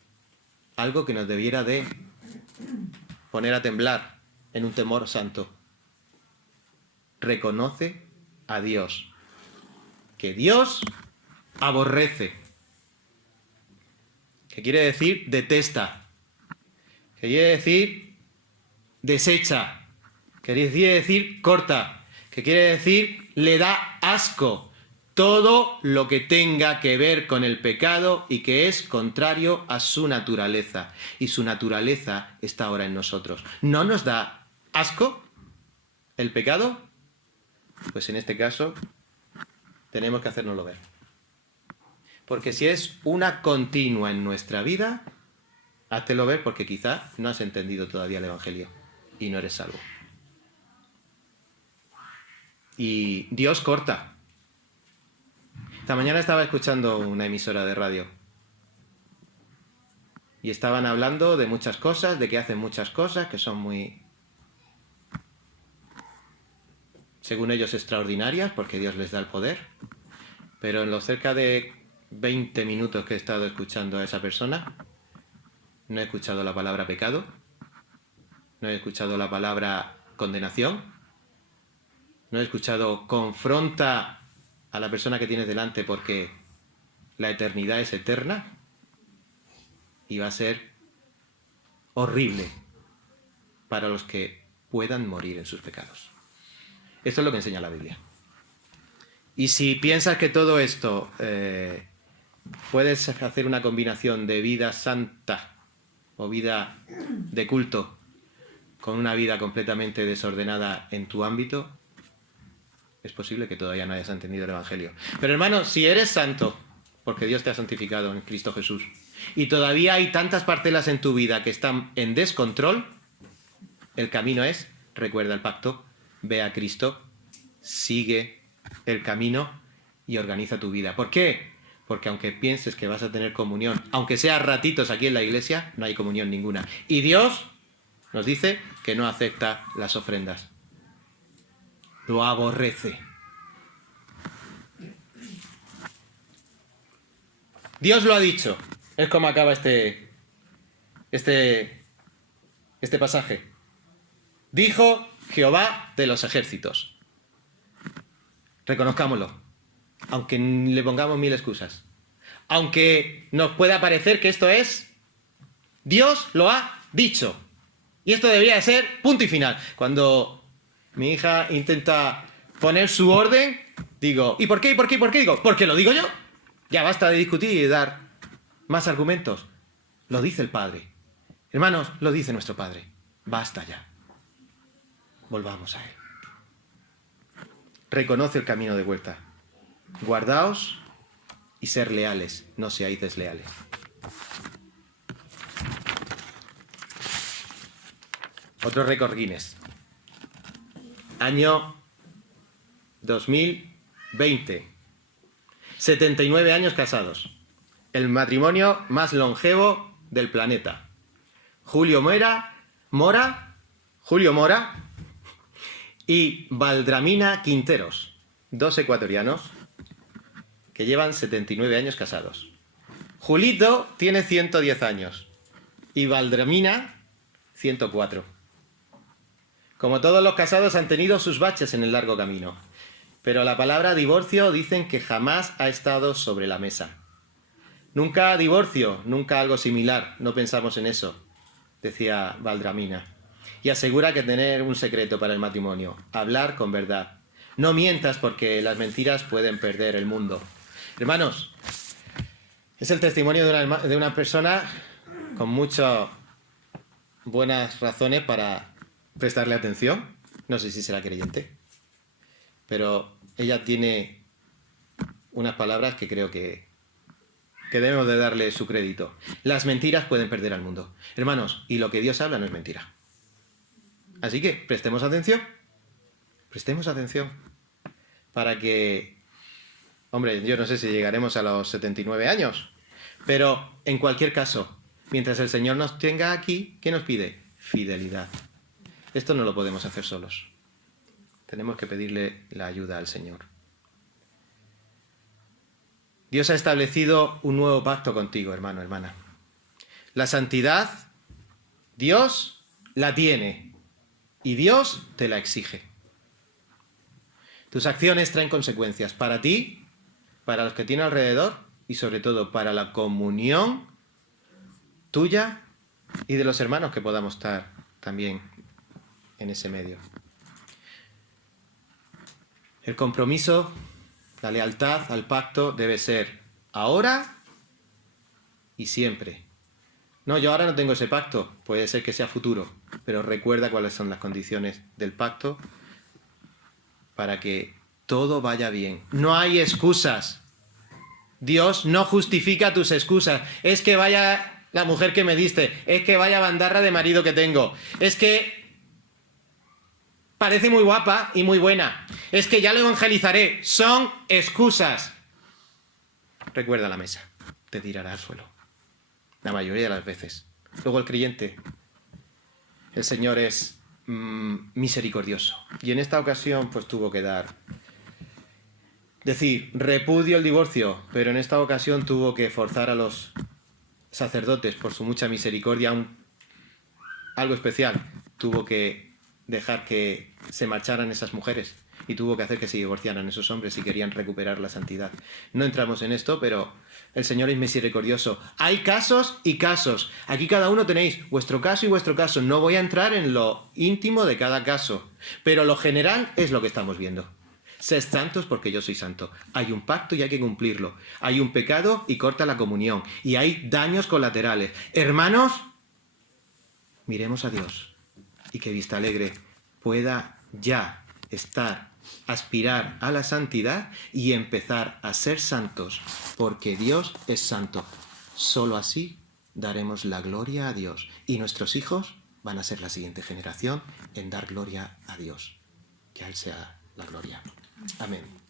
algo que nos debiera de poner a temblar en un temor santo. Reconoce a Dios, que Dios aborrece, que quiere decir detesta, que quiere decir desecha, que quiere decir corta, que quiere decir le da asco todo lo que tenga que ver con el pecado y que es contrario a su naturaleza. Y su naturaleza está ahora en nosotros. ¿No nos da asco el pecado? Pues en este caso tenemos que hacérnoslo ver. Porque si es una continua en nuestra vida, háztelo ver porque quizá no has entendido todavía el Evangelio y no eres salvo. Y Dios corta. Esta mañana estaba escuchando una emisora de radio y estaban hablando de muchas cosas, de que hacen muchas cosas que son muy, según ellos, extraordinarias, porque Dios les da el poder. Pero en los cerca de 20 minutos que he estado escuchando a esa persona, no he escuchado la palabra pecado, no he escuchado la palabra condenación, no he escuchado confronta a la persona que tienes delante porque la eternidad es eterna y va a ser horrible para los que puedan morir en sus pecados. Esto es lo que enseña la Biblia. Y si piensas que todo esto puedes hacer una combinación de vida santa o vida de culto con una vida completamente desordenada en tu ámbito, es posible que todavía no hayas entendido el Evangelio. Pero hermano, si eres santo, porque Dios te ha santificado en Cristo Jesús, y todavía hay tantas parcelas en tu vida que están en descontrol, el camino es, recuerda el pacto, ve a Cristo, sigue el camino y organiza tu vida. ¿Por qué? Porque aunque pienses que vas a tener comunión, aunque sea ratitos aquí en la iglesia, no hay comunión ninguna. Y Dios nos dice que no acepta las ofrendas. Lo aborrece. Dios lo ha dicho. Es como acaba este pasaje. Dijo Jehová de los ejércitos. Reconozcámoslo. Aunque le pongamos mil excusas. Aunque nos pueda parecer que esto es, Dios lo ha dicho. Y esto debería de ser punto y final. Cuando mi hija intenta poner su orden, digo, ¿y por qué? ¿Y por qué? ¿Y por qué? Digo, ¿porque lo digo yo? Ya basta de discutir y de dar más argumentos. Lo dice el Padre. Hermanos, lo dice nuestro Padre. Basta ya. Volvamos a Él. Reconoce el camino de vuelta. Guardaos y ser leales, no seáis desleales. Otro récord Guinness. Año 2020. 79 años casados. El matrimonio más longevo del planeta. Julio Mora y Valdramina Quinteros, dos ecuatorianos que llevan 79 años casados. Julito tiene 110 años y Valdramina 104. Como todos los casados han tenido sus baches en el largo camino, pero la palabra divorcio dicen que jamás ha estado sobre la mesa. Nunca divorcio, nunca algo similar, no pensamos en eso, decía Valdramina. Y asegura que tener un secreto para el matrimonio, hablar con verdad. No mientas porque las mentiras pueden perder el mundo. Hermanos, es el testimonio de una persona con muchas buenas razones para prestarle atención. No sé si será creyente, pero ella tiene unas palabras que creo que debemos de darle su crédito. Las mentiras pueden perder al mundo. Hermanos, y lo que Dios habla no es mentira. Así que prestemos atención para que, hombre, yo no sé si llegaremos a los 79 años, pero en cualquier caso, mientras el Señor nos tenga aquí, ¿qué nos pide? Fidelidad. Esto no lo podemos hacer solos. Tenemos que pedirle la ayuda al Señor. Dios ha establecido un nuevo pacto contigo, hermano, hermana. La santidad, Dios la tiene y Dios te la exige. Tus acciones traen consecuencias para ti, para los que tienes alrededor y sobre todo para la comunión tuya y de los hermanos que podamos estar también en ese medio. El compromiso, la lealtad al pacto debe ser ahora y siempre. No, yo ahora no tengo ese pacto, puede ser que sea futuro, pero recuerda cuáles son las condiciones del pacto para que todo vaya bien. No hay excusas. Dios no justifica tus excusas. Es que vaya la mujer que me diste, es que vaya bandarra de marido que tengo, es que parece muy guapa y muy buena, es que ya lo evangelizaré. Son excusas. Recuerda la mesa, te tirará al suelo. La mayoría de las veces. Luego el creyente, el Señor es misericordioso. Y en esta ocasión pues tuvo que decir, repudio el divorcio, pero en esta ocasión tuvo que forzar a los sacerdotes por su mucha misericordia, algo especial, tuvo que dejar que se marcharan esas mujeres y tuvo que hacer que se divorciaran esos hombres si querían recuperar la santidad. No entramos en esto, pero el Señor es misericordioso. Hay casos y casos. Aquí cada uno tenéis vuestro caso y vuestro caso. No voy a entrar en lo íntimo de cada caso, pero lo general es lo que estamos viendo. Sed santos porque yo soy santo. Hay un pacto y hay que cumplirlo. Hay un pecado y corta la comunión. Y hay daños colaterales. Hermanos, miremos a Dios y que Vista Alegre pueda ya aspirar a la santidad y empezar a ser santos, porque Dios es santo. Solo así daremos la gloria a Dios y nuestros hijos van a ser la siguiente generación en dar gloria a Dios. Que a Él sea la gloria. Amén.